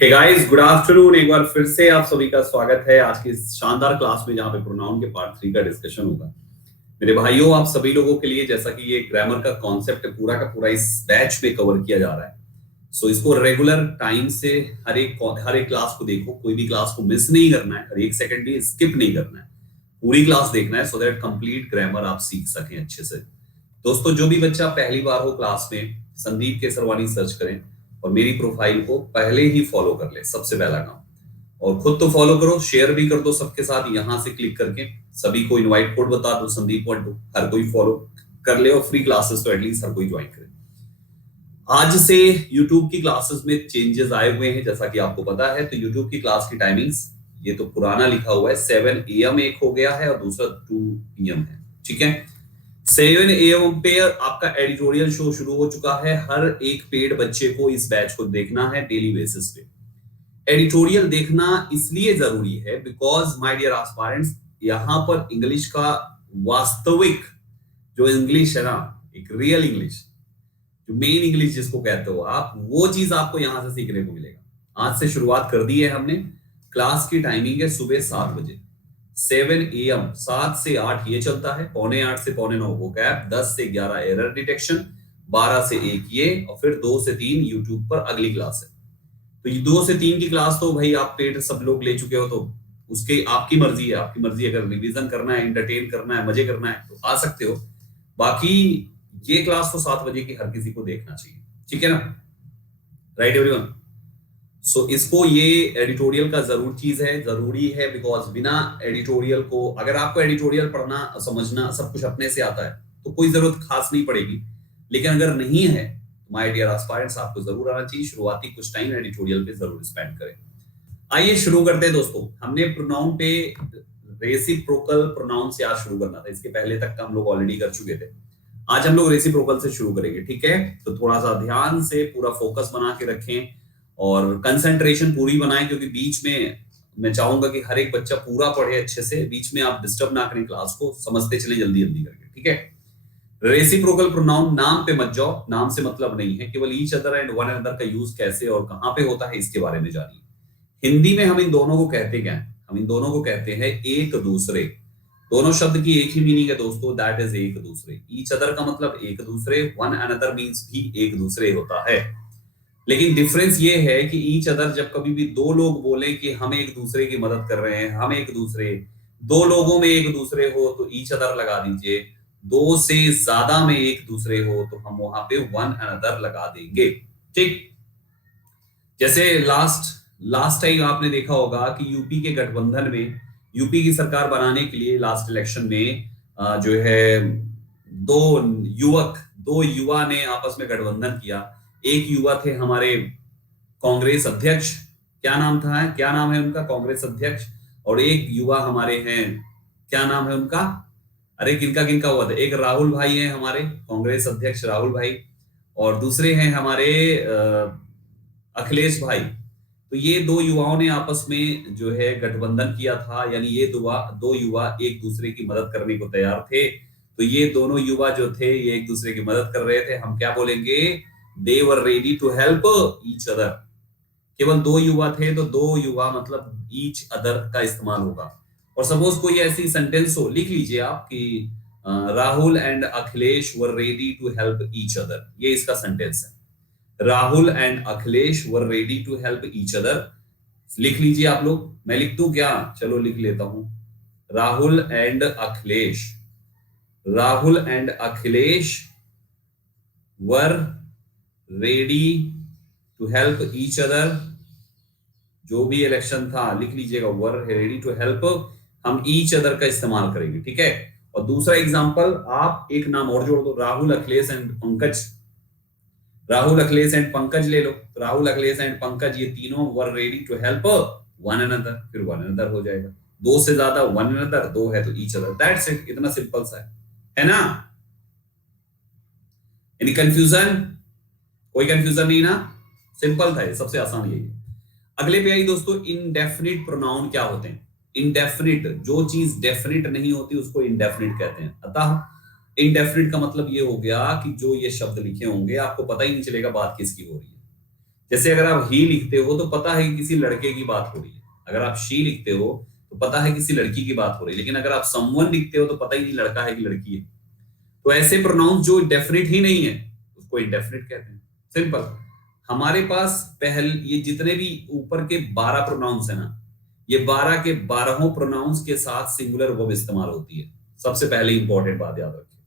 Hey guys, good afternoon. एक बार फिर से आप सभी का स्वागत है आज की इस शानदार क्लास में, जहां पे प्रोनाउन के पार्ट 3 का डिस्कशन होगा। मेरे भाइयों, आप सभी लोगों के लिए, जैसा कि ये ग्रामर का कॉन्सेप्ट पूरा का पूरा इस बैच में कवर किया जा रहा है, सो इसको रेगुलर टाइम से हर एक क्लास को देखो। कोई भी क्लास को मिस नहीं करना है, हर एक सेकंड भी स्किप नहीं करना है, पूरी क्लास देखना है, सो दैट कंप्लीट ग्रामर आप सीख सकें अच्छे से। दोस्तों, जो भी बच्चा पहली बार हो क्लास में, संदीप केसरवानी सर्च करें और मेरी प्रोफाइल को पहले ही फॉलो कर ले, सबसे पहला काम। और खुद तो फॉलो करो, शेयर भी कर दो सबके साथ, यहां से क्लिक करके सभी को इनवाइट कोड बता दो संदीप12, हर कोई फॉलो कर ले और फ्री क्लासेस तो एटलीस्ट हर कोई ज्वाइन करे। आज से YouTube की क्लासेस में चेंजेस आए हुए हैं, जैसा कि आपको पता है। तो YouTube की क्लास की टाइमिंग्स, ये तो पुराना लिखा हुआ है, 7 AM एक हो गया है और दूसरा 2 PM है, ठीक है। 7 AM पे आपका एडिटोरियल शो शुरू हो चुका है। हर एक पेड बच्चे को इस बैच को देखना है डेली बेसिस पे। एडिटोरियल देखना इसलिए जरूरी है बिकॉज माय डियर एस्पायरेंट्स, यहाँ पर इंग्लिश का वास्तविक जो इंग्लिश है ना, एक रियल इंग्लिश, जो मेन इंग्लिश जिसको कहते हो आप, वो चीज आपको यहां से सीखने को मिलेगा। आज से शुरुआत कर दी है हमने। क्लास की टाइमिंग है सुबह 7 बजे, 7 AM, 7 से 8 ये चलता है, पौने 8 से पौने 9 वोकैब, 10 से 11 एरर डिटेक्शन, 12 से 1 ये, और फिर 2 से 3 यूट्यूब पर अगली क्लास है। तो ये 2 से 3 की क्लास तो भाई आप पेड सब लोग ले चुके हो, तो उसके आपकी मर्जी है। आपकी मर्जी, अगर रिवीजन करना है, एंटरटेन करना है, मजे करना है तो आ सकते हो। बाकी ये क्लास तो 7 बजे की हर किसी को देखना चाहिए, ठीक है ना, राइट एवरीवन। सो इसको, ये एडिटोरियल का जरूरी है बिकॉज बिना एडिटोरियल को, अगर आपको एडिटोरियल पढ़ना समझना सब कुछ अपने से आता है तो कोई जरूरत खास नहीं पड़ेगी, लेकिन अगर नहीं है तो माय डियर एस्पायरेंट्स, आपको जरूर आना चाहिए। शुरुआती कुछ टाइम एडिटोरियल पे जरूर स्पेंड करें। आइए शुरू करते हैं दोस्तों। हमने प्रोनाउन पे, रेसिप्रोकल प्रोनाउन से आज शुरू करना था, इसके पहले तक का हम लोग ऑलरेडी कर चुके थे। आज हम लोग रेसिप्रोकल से शुरू करेंगे, ठीक है। तो थोड़ा सा ध्यान से पूरा फोकस बना के रखें और कंसंट्रेशन पूरी बनाएं, क्योंकि बीच में मैं चाहूंगा कि हर एक बच्चा पूरा पढ़े अच्छे से, बीच में आप डिस्टर्ब ना करें क्लास को, समझते चले जल्दी जल्दी करके, ठीक है। रेसिप्रोकल प्रोनाउन, नाम पे मत जाओ, नाम से मतलब नहीं है, केवल each other and one another का यूज कैसे और कहां पे होता है इसके बारे में जानिए। हिंदी में हम इन दोनों को कहते क्या है? हम इन दोनों को कहते हैं एक दूसरे। दोनों शब्द की एक ही मीनिंग है दोस्तों, दैट इज एक दूसरे। ईच अदर का मतलब एक दूसरे, वन अनदर मींस भी एक दूसरे होता है। लेकिन डिफरेंस ये है कि ईच अदर, जब कभी भी दो लोग बोले कि हम एक दूसरे की मदद कर रहे हैं, हम एक दूसरे, दो लोगों में एक दूसरे हो तो ईच अदर लगा दीजिए। दो से ज्यादा में एक दूसरे हो तो हम वहां पे वन अनदर लगा देंगे, ठीक। जैसे लास्ट टाइम आपने देखा होगा कि यूपी के गठबंधन में, यूपी की सरकार बनाने के लिए लास्ट इलेक्शन में जो है दो दो युवा ने आपस में गठबंधन किया। एक युवा थे हमारे कांग्रेस अध्यक्ष, क्या नाम है उनका, कांग्रेस अध्यक्ष। और एक युवा हमारे हैं, क्या नाम है उनका, अरे किनका किनका हुआ था, एक राहुल भाई हैं हमारे कांग्रेस अध्यक्ष, राहुल भाई, और दूसरे हैं हमारे अखिलेश भाई। तो ये दो युवाओं ने आपस में जो है गठबंधन किया था, यानी ये दो युवा एक दूसरे की मदद करने को तैयार थे। तो ये दोनों युवा जो थे, ये एक दूसरे की मदद कर रहे थे। हम क्या बोलेंगे, they were ready to help each other. केवल दो युवा थे तो दो युवा मतलब ईच अदर का इस्तेमाल होगा। और सपोज कोई ऐसी सेंटेंस हो, लिख लीजिए आप कि Rahul and Akhilesh were ready to help each other, ये इसका सेंटेंस है। Rahul and Akhilesh were ready to help each other. लिख लीजिए आप लोग, मैं लिख दूं क्या, चलो लिख लेता हूं। Rahul and Akhilesh, Rahul and Akhilesh were ready to help each other. जो भी इलेक्शन था लिख लीजिएगा, वर रेडी टू हेल्प, हम ईच अदर का इस्तेमाल करेंगे, ठीक है। और दूसरा एग्जांपल, आप एक नाम और जोड़ दो, राहुल अखिलेश एंड पंकज। राहुल अखिलेश एंड पंकज ले लो, राहुल अखिलेश एंड पंकज ये तीनों were ready to help one another, फिर वन अनदर हो जाएगा। दो से ज्यादा वन अनदर, दो है तो ईच अदर, दैट्स इट। इतना सिंपल सा है ना। Any confusion? कोई कंफ्यूजन नहीं ना, सिंपल था ये, सबसे आसान यही है। अगले पे आई दोस्तों, इनडेफिनिट प्रोनाउन क्या होते हैं। इनडेफिनिट, जो चीज डेफिनिट नहीं होती उसको इनडेफिनिट कहते हैं। अतः इनडेफिनिट का मतलब ये हो गया कि जो ये शब्द लिखे होंगे आपको पता ही नहीं चलेगा बात किसकी हो रही है। जैसे अगर आप ही लिखते हो तो पता है कि किसी लड़के की बात हो रही है, अगर आप शी लिखते हो तो पता है किसी लड़की की बात हो रही है, लेकिन अगर आप समवन लिखते हो तो पता ही नहीं लड़का है कि लड़की है। तो ऐसे प्रोनाउंस जो डेफिनेट ही नहीं है उसको इंडेफिनिट कहते हैं। सिंपल। हमारे पास ये जितने भी ऊपर के 12 प्रोनाउंस है ना, ये 12 के 12 प्रोनाउंस के साथ सिंगुलर वर्ब इस्तेमाल होती है। सबसे पहले इंपॉर्टेंट बात याद रखिए,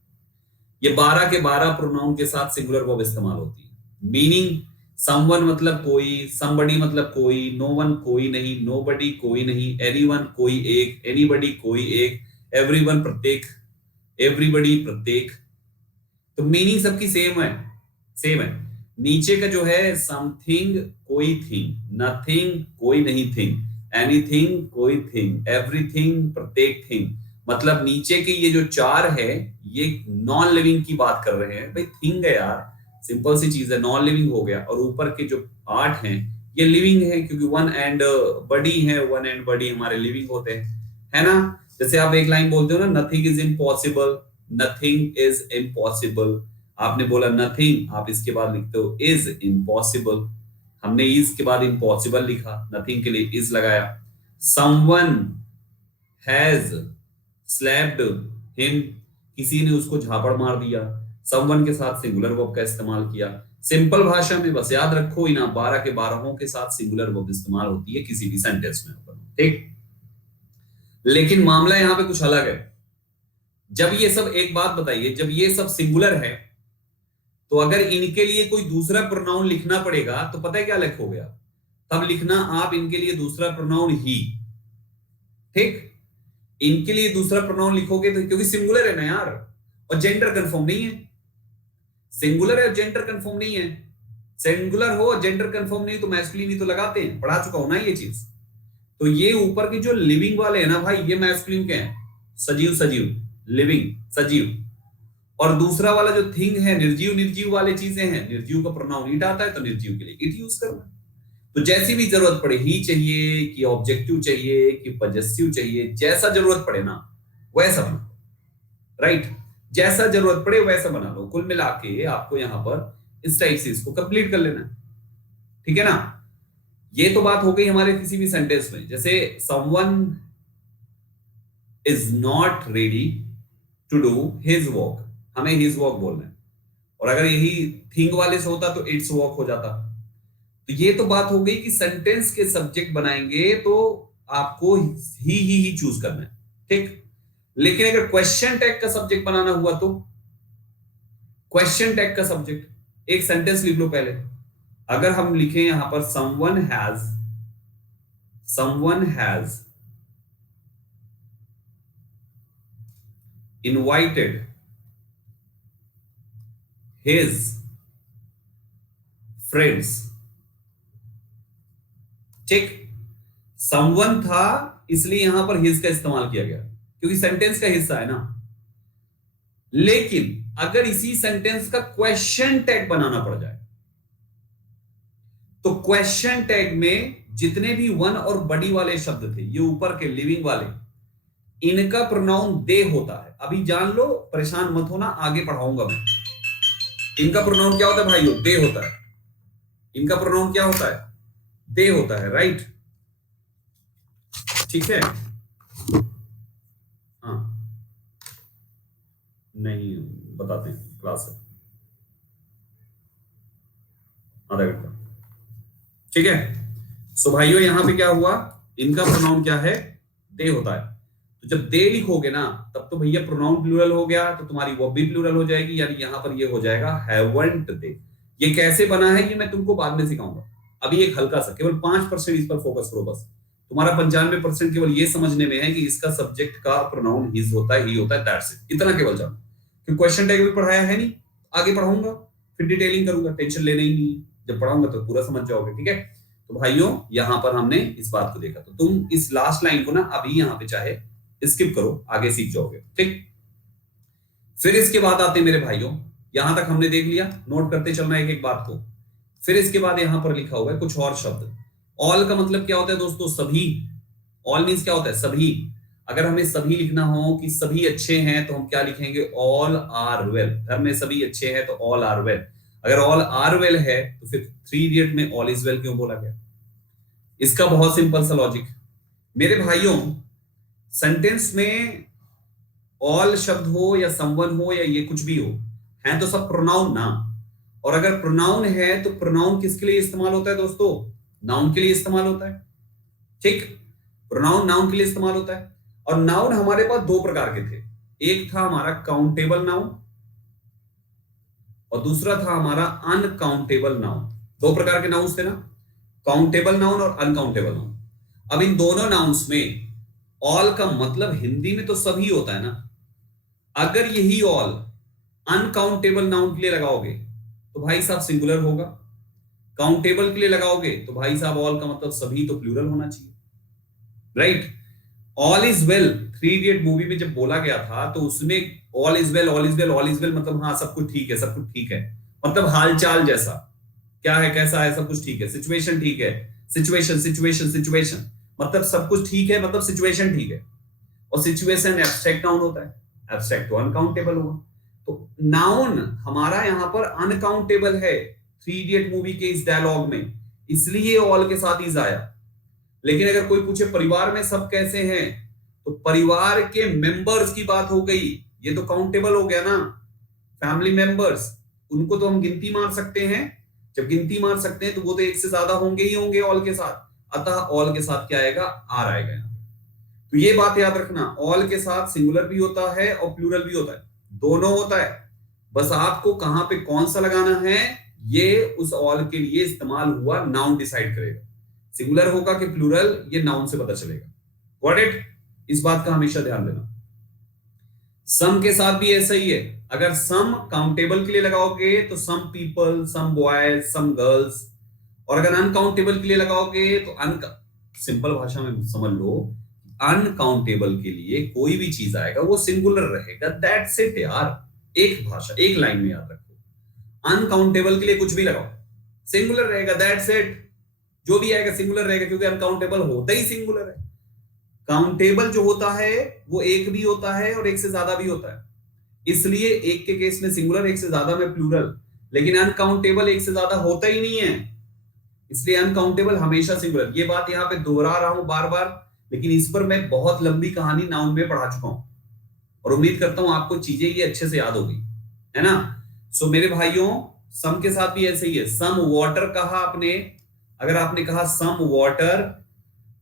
ये 12 के 12 प्रोनाउन के साथ सिंगुलर वर्ब इस्तेमाल होती है। मीनिंग समवन मतलब कोई, समबडी मतलब कोई, नो वन कोई नहीं, नोबडी कोई नहीं, एनीवन कोई एक, एनीबडी कोई एक, एवरीवन प्रत्येक, एवरीबडी प्रत्येक। तो मीनिंग सबकी सेम है, सेम है। नीचे का जो है समथिंग कोई थिंग, नथिंग कोई नहीं थिंग, एनीथिंग कोई थिंग, एवरीथिंग प्रत्येक थिंग। मतलब नीचे के ये जो 4 है ये नॉन लिविंग की बात कर रहे हैं। भाई थिंग है यार, सिंपल सी चीज है, नॉन लिविंग हो गया। और ऊपर के जो 8 हैं ये लिविंग है, क्योंकि वन एंड बडी है, वन एंड बडी हमारे लिविंग होते हैं, है ना। जैसे आप एक लाइन बोलते हो ना, nothing is impossible, nothing is impossible. आपने बोला नथिंग, आप इसके बाद लिखते हो इज इम्पॉसिबल। हमने इज के बाद इम्पॉसिबल लिखा, नथिंग के लिए इज लगाया। समवन हैज स्लैप्ड हिम, किसी ने उसको झापड़ मार दिया। समवन के साथ सिंगुलर वर्ब का इस्तेमाल किया। सिंपल भाषा में बस याद रखो, इन 12 के 12 के साथ सिंगुलर वर्ब इस्तेमाल होती है किसी भी सेंटेंस में, ठीक। लेकिन मामला यहां पे कुछ अलग है। जब ये सब, एक बात बताइए, जब ये सब सिंगुलर है तो अगर इनके लिए कोई दूसरा प्रोनाउन लिखना पड़ेगा तो पता है क्या लिखोगे आप? तब लिखना आप इनके लिए दूसरा प्रोनाउन ही, ठीक। इनके लिए दूसरा प्रोनाउन लिखोगे तो, क्योंकि सिंगुलर है ना यार, और जेंडर कंफर्म नहीं है। सिंगुलर है और जेंडर कंफर्म नहीं है। सिंगुलर हो और जेंडर कंफर्म नहीं तो मैस्कुलिन ही तो लगाते हैं, पढ़ा चुका हूं ना ये चीज। तो ये ऊपर के जो लिविंग वाले हैं ना भाई, ये मैस्कुलिन के हैं, सजीव सजीव, लिविंग सजीव। और दूसरा वाला जो थिंग है, निर्जीव निर्जीव वाले चीजें हैं, निर्जीव का प्रोनाउन इट आता है तो निर्जीव के लिए इट यूज करना। तो जैसी भी जरूरत पड़े, ही चाहिए कि ऑब्जेक्टिव चाहिए कि पजेसिव चाहिए, जैसा जरूरत पड़े ना वैसा बना, राइट। जैसा जरूरत पड़े वैसा बना लो। कुल मिला के आपको यहां पर इस टाइप से इसको कंप्लीट कर लेना है, ठीक है ना। ये तो बात हो गई हमारे किसी भी सेंटेंस में। जैसे someone is not ready to do his work, हमें हिज वर्क बोलना है। और अगर यही थिंग वाले से होता तो इट्स वर्क हो जाता। तो ये तो बात हो गई कि सेंटेंस के सब्जेक्ट बनाएंगे तो आपको ही चूज करना है, ठीक। लेकिन अगर क्वेश्चन टैग का सब्जेक्ट बनाना हुआ तो क्वेश्चन टैग का सब्जेक्ट, एक सेंटेंस लिख लो पहले। अगर हम लिखें यहां पर someone has invited his friends, ठीक। समवन था इसलिए यहां पर हिज का इस्तेमाल किया गया क्योंकि सेंटेंस का हिस्सा है ना। लेकिन अगर इसी सेंटेंस का क्वेश्चन टैग बनाना पड़ जाए तो क्वेश्चन टैग में जितने भी वन और बड़ी वाले शब्द थे, ये ऊपर के लिविंग वाले, इनका प्रोनाउन दे होता है। अभी जान लो, परेशान मत होना, आगे पढ़ाऊंगा मैं। इनका प्रोनाउन क्या होता है भाइयों? दे होता है। इनका प्रोनाउन क्या होता है? दे होता है, राइट, ठीक है। हाँ, नहीं बताते हैं, क्लास है आधा घंटा, ठीक है। सो भाइयों यहां पे क्या हुआ, इनका प्रोनाउन क्या है? दे होता है। तो जब दे लिखोगे ना तब तो भैया प्रोनाउन प्लूरल हो गया, तो तुम्हारी वर्ब भी प्लूरल हो जाएगी, यानी यहां पर ये हो जाएगा हैवंट दे। ये कैसे बना है ये मैं तुमको बाद में सिखाऊंगा। अभी एक हल्का सा, केवल 5% इस पर फोकस करो बस। तुम्हारा 95% केवल ये समझने में है कि इसका सब्जेक्ट का प्रोनाउन हिज होता है, ही होता है, दैट्स इट। इतना केवल जानो, क्योंकि क्वेश्चन टैग भी पढ़ाया है नहीं, आगे पढ़ाऊंगा फिर डिटेलिंग करूंगा, टेंशन लेना ही नहीं है। जब पढ़ाऊंगा तो पूरा समझ जाओगे, ठीक है। तो भाइयों यहां पर हमने इस बात को देखा, तो तुम इस लास्ट लाइन को ना अभी यहां पे चाहे स्किप करो, आगे सीख जाओगे, ठीक। फिर इसके बाद आते मेरे भाइयों, यहां तक हमने देख लिया, नोट करते चलना एक एक बात को। फिर इसके बाद यहां पर लिखा हुआ है कुछ और शब्द। ऑल का मतलब क्या होता है दोस्तों? सभी। ऑल मींस क्या होता है? सभी। अगर हमें सभी लिखना हो कि सभी अच्छे हैं तो हम क्या लिखेंगे? All are well. घर में सभी अच्छे हैं तो ऑल आर वेल। अगर ऑल आर वेल है तो फिर थ्री इडियट में ऑल इज वेल क्यों बोला गया? इसका बहुत सिंपल सा लॉजिक मेरे भाइयों, सेंटेंस में ऑल शब्द हो या समवन हो या ये कुछ भी हो, है तो सब प्रोनाउन ना। और अगर प्रोनाउन है तो प्रोनाउन किसके लिए इस्तेमाल होता है दोस्तों? नाउन के लिए इस्तेमाल होता है। ठीक, प्रोनाउन नाउन के लिए इस्तेमाल होता है। और नाउन हमारे पास दो प्रकार के थे, एक था हमारा काउंटेबल नाउन और दूसरा था हमारा अनकाउंटेबल नाउन। दो प्रकार के नाउन्स थे ना, काउंटेबल नाउन और अनकाउंटेबल नाउन। अब इन दोनों नाउन्स में ऑल का मतलब हिंदी में तो सभी होता है ना। अगर यही ऑल अनकाउंटेबल नाउन के लिए लगाओगे तो भाई साहब सिंगुलर होगा, काउंटेबल के लिए लगाओगे तो भाई साहब ऑल का मतलब सभी तो प्लूरल होना चाहिए, right? All is well three idiot movie में जब बोला गया था तो उसमें all is well all is well all is well मतलब हाँ सब कुछ ठीक है, सब कुछ ठीक है, मतलब हालचाल जैसा क्या है, कैसा है, सब कुछ ठीक है, सिचुएशन ठीक है, सिचुएशन सिचुएशन सिचुएशन मतलब सब कुछ ठीक है, मतलब सिचुएशन ठीक है। और सिचुएशन एब्स्ट्रैक्ट नाउन होता है, एब्स्ट्रैक्ट तो अनकाउंटेबल होगा। तो नाउन हमारा यहां पर अनकाउंटेबल है थ्री इडियट मूवी के इस डायलॉग में, इसलिए ऑल के साथ इज आया। लेकिन अगर कोई पूछे परिवार में सब कैसे हैं, तो परिवार के मेंबर्स की बात हो गई, ये तो काउंटेबल हो गया ना, फैमिली मेंबर्स, उनको तो हम गिनती मार सकते हैं। जब गिनती मार सकते हैं तो वो तो एक से ज्यादा होंगे ही होंगे ऑल के साथ, अतः ऑल के साथ क्या आएगा? आर आएगा यहाँ पे। तो ये बात याद रखना, ऑल के साथ सिंगुलर भी होता है और प्लूरल भी होता है, दोनों होता है। बस आपको कहां पे कौन सा लगाना है ये उस ऑल के लिए इस्तेमाल हुआ नाउन डिसाइड करेगा, सिंगुलर होगा कि प्लूरल ये नाउन से पता चलेगा। Got it? इस बात का हमेशा ध्यान देना। सम के साथ भी ऐसा ही है, अगर सम काउंटेबल के लिए लगाओगे तो some people, some boys, some girls, और अगर अनकाउंटेबल के लिए लगाओगे तो सिंपल भाषा में समझ लो, अनकाउंटेबल के लिए कोई भी चीज आएगा वो सिंगुलर रहेगा, दैट्स इट यार। एक भाषा एक लाइन में याद रखो, अनकाउंटेबल के लिए कुछ भी लगाओ सिंगुलर रहेगा, दैट्स इट। जो भी आएगा सिंगुलर रहेगा, क्योंकि अनकाउंटेबल होता ही सिंगुलर है। काउंटेबल जो होता है वो एक भी होता है और एक से ज्यादा भी होता है, इसलिए एक के केस में सिंगुलर, एक से ज्यादा में प्लूरल। लेकिन अनकाउंटेबल एक से ज्यादा होता ही नहीं है, इसलिए अनकाउंटेबल हमेशा सिंगुलर। ये बात यहां पे दोहरा रहा हूं बार बार, लेकिन इस पर मैं बहुत लंबी कहानी नाउन में पढ़ा चुका हूं और उम्मीद करता हूं आपको चीजें ये अच्छे से याद होगी, है ना? सो मेरे भाइयों, सम के साथ भी ऐसे ही है। सम वाटर कहा आपने, अगर आपने कहा सम वाटर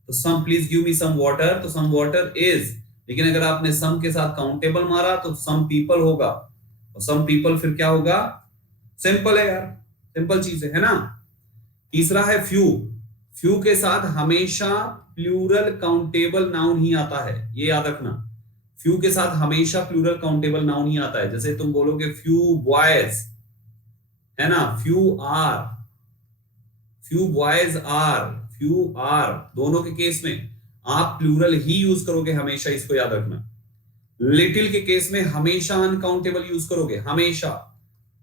तो some please give me some water, तो सम वाटर इज। लेकिन अगर आपने सम के साथ काउंटेबल मारा तो सम पीपल होगा, और सम पीपल फिर क्या होगा? सिंपल है यार, सिंपल चीज है ना? तीसरा है फ्यू। फ्यू के साथ हमेशा प्लूरल काउंटेबल नाउन ही आता है, ये याद रखना। फ्यू के साथ हमेशा प्लूरल काउंटेबल नाउन ही आता है। जैसे तुम बोलोगे फ्यू बॉयज, है ना, few are, few boys are, few are, दोनों के केस में आप प्लूरल ही यूज करोगे हमेशा, इसको याद रखना। लिटिल के केस में हमेशा अनकाउंटेबल यूज करोगे, हमेशा।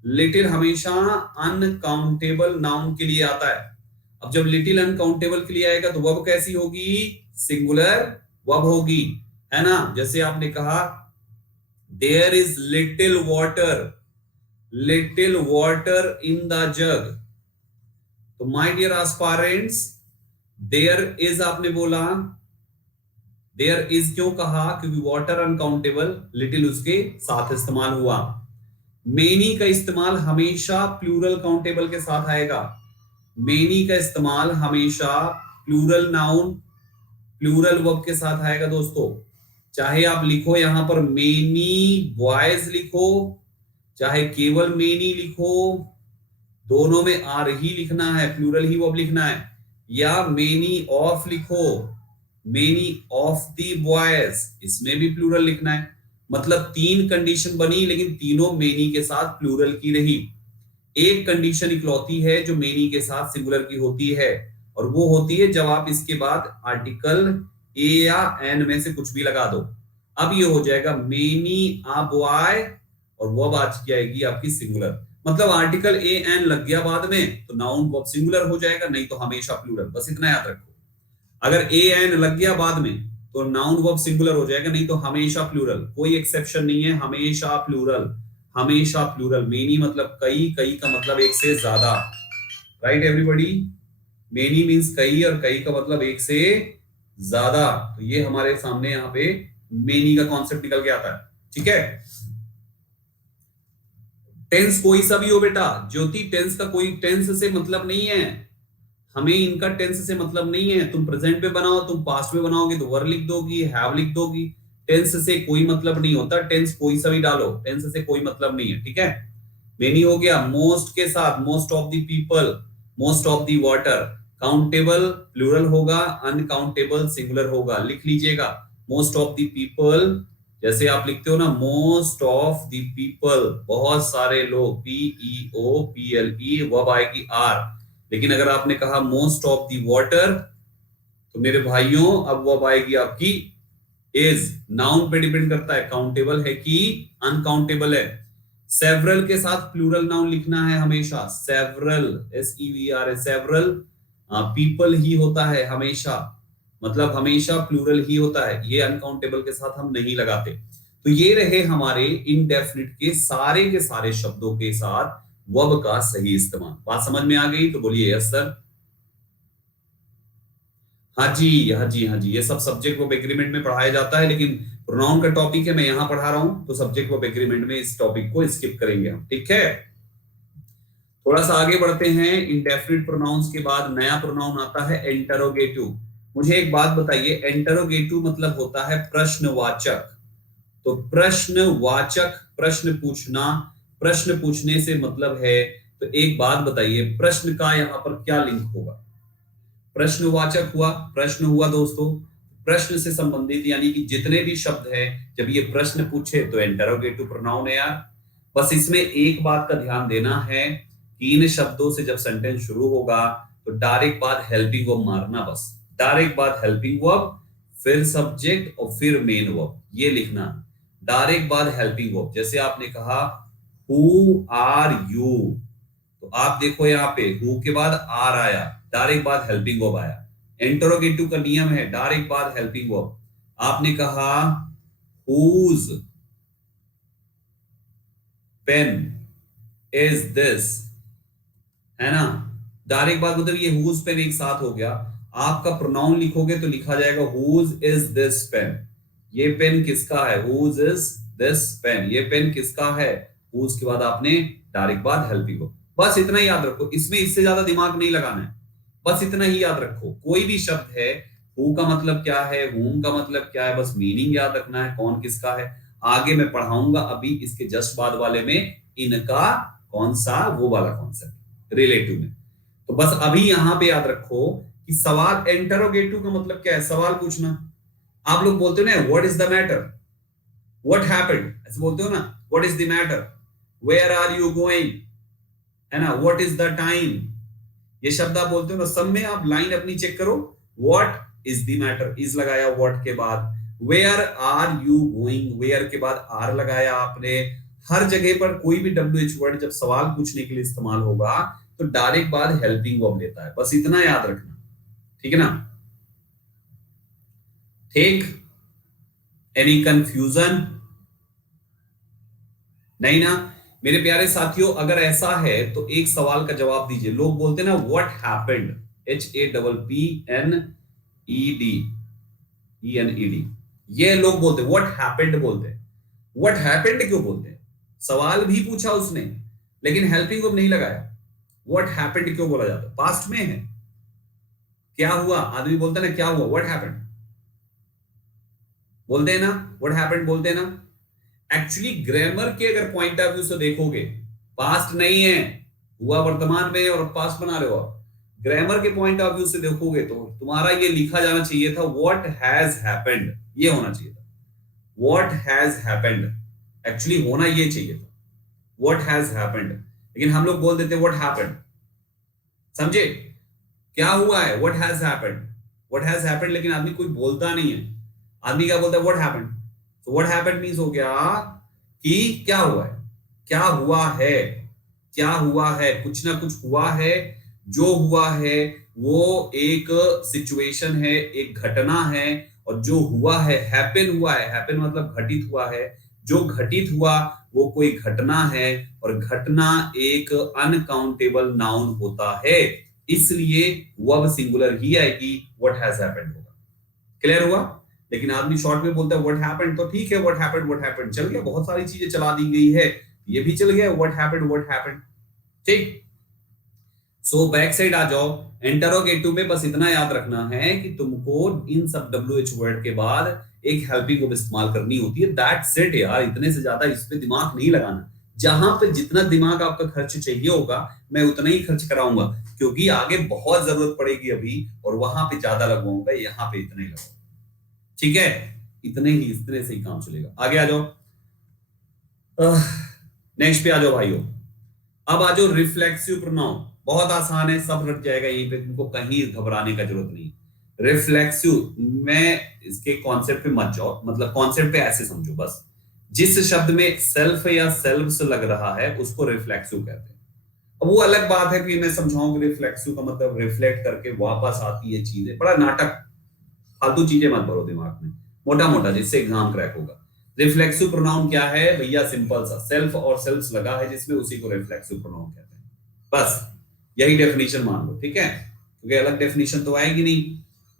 लिटिल हमेशा अनकाउंटेबल नाउन के लिए आता है। अब जब लिटिल अनकाउंटेबल के लिए आएगा तो वर्ब कैसी होगी? सिंगुलर वर्ब होगी, है ना? जैसे आपने कहा there is little water, little water in the jug, तो my dear aspirants, there is आपने बोला, देयर इज क्यों कहा? क्योंकि वाटर अनकाउंटेबल, लिटिल उसके साथ इस्तेमाल हुआ। मेनी का इस्तेमाल हमेशा प्लूरल काउंटेबल के साथ आएगा, मेनी का इस्तेमाल हमेशा प्लूरल नाउन, प्लूरल वर्ब के साथ आएगा दोस्तों। चाहे आप लिखो यहां पर मेनी बॉयज लिखो, चाहे केवल मेनी लिखो, दोनों में आर ही लिखना है, प्लूरल ही वर्ब लिखना है। या मेनी ऑफ लिखो, मेनी ऑफ दी बॉयज, इसमें भी प्लूरल लिखना है। मतलब तीन कंडीशन बनी, लेकिन तीनों मेनी के साथ प्लूरल की रही। एक कंडीशन इकलौती है जो मेनी के साथ सिंगुलर की होती है, और वो होती है जब आप इसके बाद आर्टिकल ए या एन में से कुछ भी लगा दो। अब ये हो जाएगा मेनी आ बॉय, और वो बात जाएगी आपकी सिंगुलर। मतलब आर्टिकल ए एन लग गया बाद में तो नाउन वर्ब सिंगुलर हो जाएगा, नहीं तो हमेशा प्लूरल। बस इतना याद रखो, अगर ए एन लग गया बाद में तो नाउन वर्ब सिंगुलर हो जाएगा, नहीं तो हमेशा प्लूरल। कोई एक्सेप्शन नहीं है, हमेशा प्लूरल। हमेशा प्लूरल। मेनी मतलब कई, कई का मतलब एक से ज्यादा, राइट एवरीबॉडी। मेनी मींस कई और कई का मतलब एक से ज्यादा। तो ये हमारे सामने यहाँ पे मेनी का कॉन्सेप्ट निकल के आता है, ठीक है। टेंस कोई सा भी हो बेटा, ज्योति टेंस का कोई टेंस से मतलब नहीं है, हमें इनका टेंस से मतलब नहीं है। तुम प्रेजेंट में बनाओ, तुम पास्ट में बनाओगे तो वर लिख दोगी, हैव लिख दोगी। टेंस से कोई मतलब नहीं होता, टेंस कोई सा भी डालो, टेंस से कोई मतलब नहीं है, ठीक है। मेनी हो गया। मोस्ट के साथ most of the people, most of the water. Countable plural होगा, अनकाउंटेबल सिंगुलर होगा, लिख लीजिएगा। मोस्ट ऑफ द पीपल, जैसे आप लिखते हो ना मोस्ट ऑफ द पीपल, बहुत सारे लोग, PEOPLE, वर्ब आएगी आर। लेकिन अगर आपने कहा मोस्ट ऑफ द वाटर, तो मेरे भाइयों अब वर्ब आएगी आपकी इज। नाउन पे डिपेंड करता है, काउंटेबल है कि अनकाउंटेबल है। सेवरल के साथ प्लूरल नाउन लिखना है हमेशा, सेवरल, SEVRA, सेवरल पीपल ही होता है हमेशा, मतलब हमेशा प्लूरल ही होता है, ये अनकाउंटेबल के साथ हम नहीं लगाते। तो ये रहे हमारे इनडेफिनिट के सारे शब्दों के साथ वर्ब का सही इस्तेमाल। बात समझ में आ गई तो बोलिए यस सर। हाँ जी, हाँ जी, हाँ जी, ये सब सब्जेक्ट वर्ब एग्रीमेंट में पढ़ाया जाता है, लेकिन प्रोनाउन का टॉपिक है, मैं यहां पढ़ा रहा हूं, तो सब्जेक्ट वर्ब एग्रीमेंट में इस टॉपिक को स्किप करेंगे हम, ठीक है। थोड़ा सा आगे बढ़ते हैं। इंडेफिनिट प्रोनाउंस के बाद नया प्रोनाउन आता है इंटरोगेटिव। मुझे एक बात बताइए, इंटरोगेटिव मतलब होता है प्रश्नवाचक। तो प्रश्नवाचक, प्रश्न पूछना, प्रश्न पूछने से मतलब है। तो एक बात बताइए, प्रश्न का यहां पर क्या लिंक होगा? प्रश्नवाचक हुआ, प्रश्न हुआ दोस्तों, प्रश्न से संबंधित यानी कि जितने भी शब्द हैं, जब ये प्रश्न पूछे तो इंटरोगेटिव प्रोनाउन है यार। बस इसमें एक बात का ध्यान देना है, तीन शब्दों से जब सेंटेंस शुरू होगा तो डायरेक्ट बाद हेल्पिंग वर्ब मारना, बस डायरेक्ट बाद हेल्पिंग वर्ब, फिर सब्जेक्ट और फिर मेन वर्ब, ये लिखना। डायरेक्ट बाद हेल्पिंग वर्ब, जैसे आपने कहा हु आर यू, तो आप देखो यहाँ पे हु के बाद आर आया, डायरेक्ट बाद हेल्पिंग वर्ब आया। इंटरोगेटिव का नियम है डायरेक्ट बाद हेल्पिंग वर्ब। आपने कहा हुज पेन इज दिस, है ना, डायरेक्ट बाद मतलब ये हुज पेन एक साथ हो गया। आपका प्रोनाउन लिखोगे तो लिखा जाएगा हुज इज दिस पेन, ये पेन किसका है, हुज इज दिस पेन, ये पेन किसका है, हुज के बाद आपने डायरेक्ट बाद हेल्पिंग वर्ब। बस इतना ही याद रखो, इसमें इससे ज्यादा दिमाग नहीं लगाना है, बस इतना ही याद रखो। कोई भी शब्द है, हु का मतलब क्या है, हुम का मतलब क्या है, बस मीनिंग याद रखना है, कौन किसका है। आगे मैं पढ़ाऊंगा अभी इसके जस्ट बाद वाले में इनका कौन सा वो वाला कॉन्सेप्ट रिलेटिव में। तो बस अभी यहां पे याद रखो कि सवाल, इंटरोगेटिव का मतलब क्या है, सवाल पूछना। आप लोग बोलते हो ना what is the matter, what happened, ऐसे बोलते हो ना, what is the matter, where are you going, है ना, व्हाट इज द टाइम, ये शब्द आप बोलते हो ना, सब में आप लाइन अपनी चेक करो, what is the matter, is लगाया व्हाट के बाद, where are you going, where के बाद आर लगाया आपने। हर जगह पर कोई भी WH वर्ड जब सवाल पूछने के लिए इस्तेमाल होगा तो डायरेक्ट बाद हेल्पिंग वर्ब लेता है, बस इतना याद रखना, ठीक है ना। ठीक, एनी कंफ्यूजन? नहीं ना मेरे प्यारे साथियों, अगर ऐसा है तो एक सवाल का जवाब दीजिए। लोग बोलते हैं ना व्हाट हैपेंड, HAPPNED, ये लोग बोलते हैं व्हाट हैपेंड, बोलते हैं व्हाट हैपेंड क्यों बोलते हैं, सवाल भी पूछा उसने लेकिन हेल्पिंग वर्ब नहीं लगाया, व्हाट हैपेंड क्यों बोला जाता है, पास्ट में है, क्या हुआ, आदमी बोलता है ना क्या हुआ, व्हाट हैपेंड बोलते हैं ना, व्हाट हैपेंड बोलते हैं ना। एक्चुअली ग्रामर के अगर पॉइंट ऑफ व्यू से देखोगे, पास्ट नहीं है, हुआ वर्तमान में और पास्ट बना रहे हो आप। ग्रामर के पॉइंट ऑफ व्यू से देखोगे तो तुम्हारा ये लिखा जाना चाहिए था व्हाट हैज हैपेंड, ये होना चाहिए था, व्हाट हैज हैपेंड, एक्चुअली होना ये चाहिए था व्हाट हैज हैपेंड, लेकिन हम लोग बोल देते व्हाट हैपेंड, समझे, क्या हुआ है, what has happened, what has happened, लेकिन आदमी कोई बोलता नहीं है, आदमी क्या बोलता है, व्हाट हैपेंड। तो व्हाट हैपेंड मींस हो गया कि क्या हुआ है, क्या हुआ है, क्या हुआ है, कुछ ना कुछ हुआ है, जो हुआ है वो एक सिचुएशन है, एक घटना है, और जो हुआ है हैपन हुआ है, हैपन मतलब घटित हुआ है, जो घटित हुआ वो कोई घटना है और घटना एक अनकाउंटेबल नाउन होता है, इसलिए वर्ब सिंगुलर ही आएगी, व्हाट हैज हैपेंड होगा। क्लियर हुआ? लेकिन आदमी शॉर्ट में बोलता है व्हाट हैपेंड, तो ठीक है व्हाट हैपेंड चल गया, बहुत सारी चीजें चला दी गई है, ये भी चल गया व्हाट हैपेंड। ठीक, सो बैक साइड आ जाओ, इंटरोगेटिव में बस इतना याद रखना है कि तुमको इन सब WH वर्ड के बाद एक हेल्पिंग वर्ब इस्तेमाल करनी होती है, दैट्स इट यार, इतने से ज्यादा इस पे दिमाग नहीं लगाना। जहां पे जितना दिमाग आपका खर्च चाहिए होगा मैं उतना ही खर्च कराऊंगा, क्योंकि आगे बहुत जरूरत पड़ेगी अभी, और वहां पे ज्यादा लगवाऊंगा, यहाँ पे इतना ही लगाऊंगा। ठीक है, इतने से ही काम चलेगा। आगे आ जाओ, नेक्स्ट पे आ जाओ भाइयों। अब आ जाओ रिफ्लेक्सिव प्रोनाउन, बहुत आसान है, सब रट जाएगा यहीं पे, तुमको कहीं घबराने का जरूरत नहीं। रिफ्लेक्सिव में इसके कॉन्सेप्ट पे मत जाओ, मतलब कॉन्सेप्ट पे ऐसे समझो बस, जिस शब्द में सेल्फ या सेल्फ्स लग रहा है उसको रिफ्लेक्सिव कहते हैं। अब वो अलग बात है कि मैं समझाऊं कि रिफ्लेक्सिव का मतलब रिफ्लेक्ट करके वापस आती है चीजें, बड़ा नाटक, फालतू चीजें मत भरो दिमाग में, मोटा मोटा जिससे एग्जाम क्रैक होगा। रिफ्लेक्सिव प्रोनाउन क्या है भैया? सिंपल सा, सेल्फ और सेल्फ्स लगा है जिसमें, उसी को रिफ्लेक्सिव प्रोनाउन कहते हैं। बस यही डेफिनेशन मान लो, ठीक है, क्योंकि अलग डेफिनेशन तो आएगी नहीं।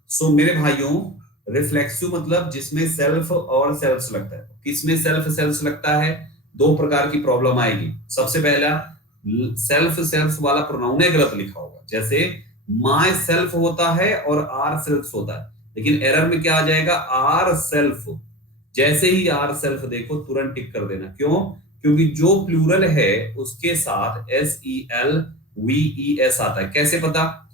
सो मेरे भाइयों, रिफ्लेक्सिव मतलब जिसमें सेल्फ और सेल्फ्स लगता है। किसमें सेल्फ सेल्फ्स लगता है? दो प्रकार की प्रॉब्लम आएगी। सबसे पहला, सेल्फ सेल्फ्स वाला प्रोनाउन है गलत लिखा होगा, जैसे माय सेल्फ होता है और आर सेल्फ्स होता है, लेकिन एरर में क्या आ जाएगा? Ourselves. जैसे ही आर सेल्फ देखो तुरंत टिक कर देना। क्यों? क्योंकि जो प्लूरल है उसके साथ SELVES आता है। कैसे पता?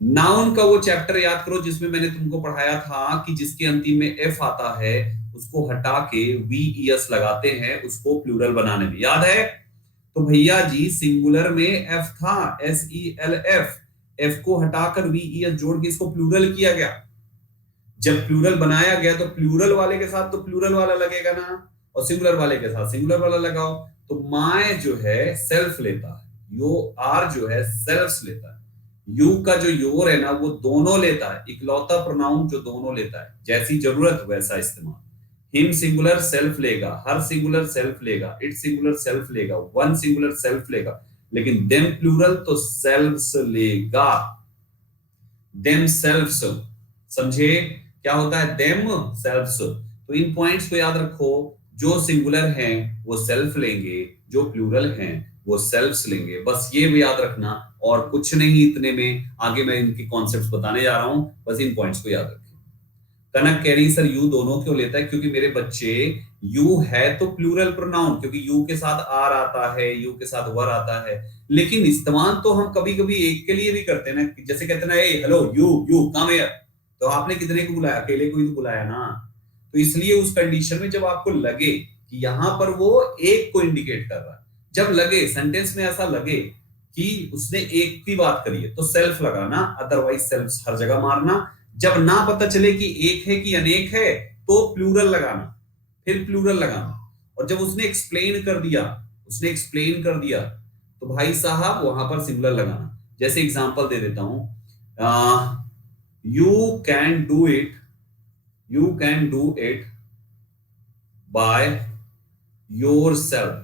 नाउन का वो चैप्टर याद करो जिसमें मैंने तुमको पढ़ाया था कि जिसके अंतिम में F आता है उसको हटा के VES लगाते हैं उसको प्लूरल बनाने में, याद है? तो भैया जी सिंगुलर में F था, SELF, F को हटाकर VES जोड़ के इसको प्लूरल किया गया। जब प्लूरल बनाया गया तो प्लूरल वाले के साथ तो प्लूरल वाला लगेगा ना, और सिंगुलर वाले के साथ सिंगुलर वाला लगाओ। तो माय जो है सेल्फ लेता है, यो आर जो है सेल्फ्स लेता है, यू का जो योर है ना वो दोनों लेता है, इकलौता प्रोनाउन जो दोनों लेता है, जैसी जरूरत वैसा इस्तेमाल। हिम सिंगुलर सेल्फ लेगा, हर सिंगुलर सेल्फ लेगा, इट सिंगुलर सेल्फ लेगा, वन सिंगुलर सेल्फ लेगा, लेकिन देम प्लूरल तो सेल्फ्स लेगा, देम सेल्फ्स। समझे क्या होता है? Themselves. तो इन पॉइंट्स को याद रखो, जो सिंगुलर हैं वो सेल्फ लेंगे, जो प्लूरल हैं वो सेल्फ्स लेंगे, बस ये भी याद रखना, और कुछ नहीं। इतने में आगे मैं इनके कॉन्सेप्ट्स बताने जा रहा हूं, बस इन पॉइंट्स को याद रखें। कनक कह रही सर यू दोनों क्यों लेता है? क्योंकि मेरे बच्चे यू है तो प्लूरल प्रोनाउन, क्योंकि यू के साथ आर आता है, यू के साथ वर आता है, लेकिन इस्तेमाल तो हम कभी कभी एक के लिए भी करते हैं ना, जैसे कहते हैं ना, ए हेलो यू कम हियर, तो आपने कितने को बुलाया? अकेले को ही तो बुलाया ना। तो इसलिए उस कंडीशन में जब आपको लगे कि यहां पर वो एक को इंडिकेट कर रहा है, जब लगे सेंटेंस में ऐसा लगे कि उसने एक की बात करी है तो सेल्फ लगाना, अदरवाइज सेल्फ्स हर जगह मारना। जब ना पता चले कि एक है कि अनेक है तो प्लूरल लगाना, फिर प्लूरल लगाना। और जब उसने एक्सप्लेन कर दिया तो भाई साहब वहां पर सिंगुलर लगाना। जैसे एग्जांपल दे देता हूं, you can do it by yourself।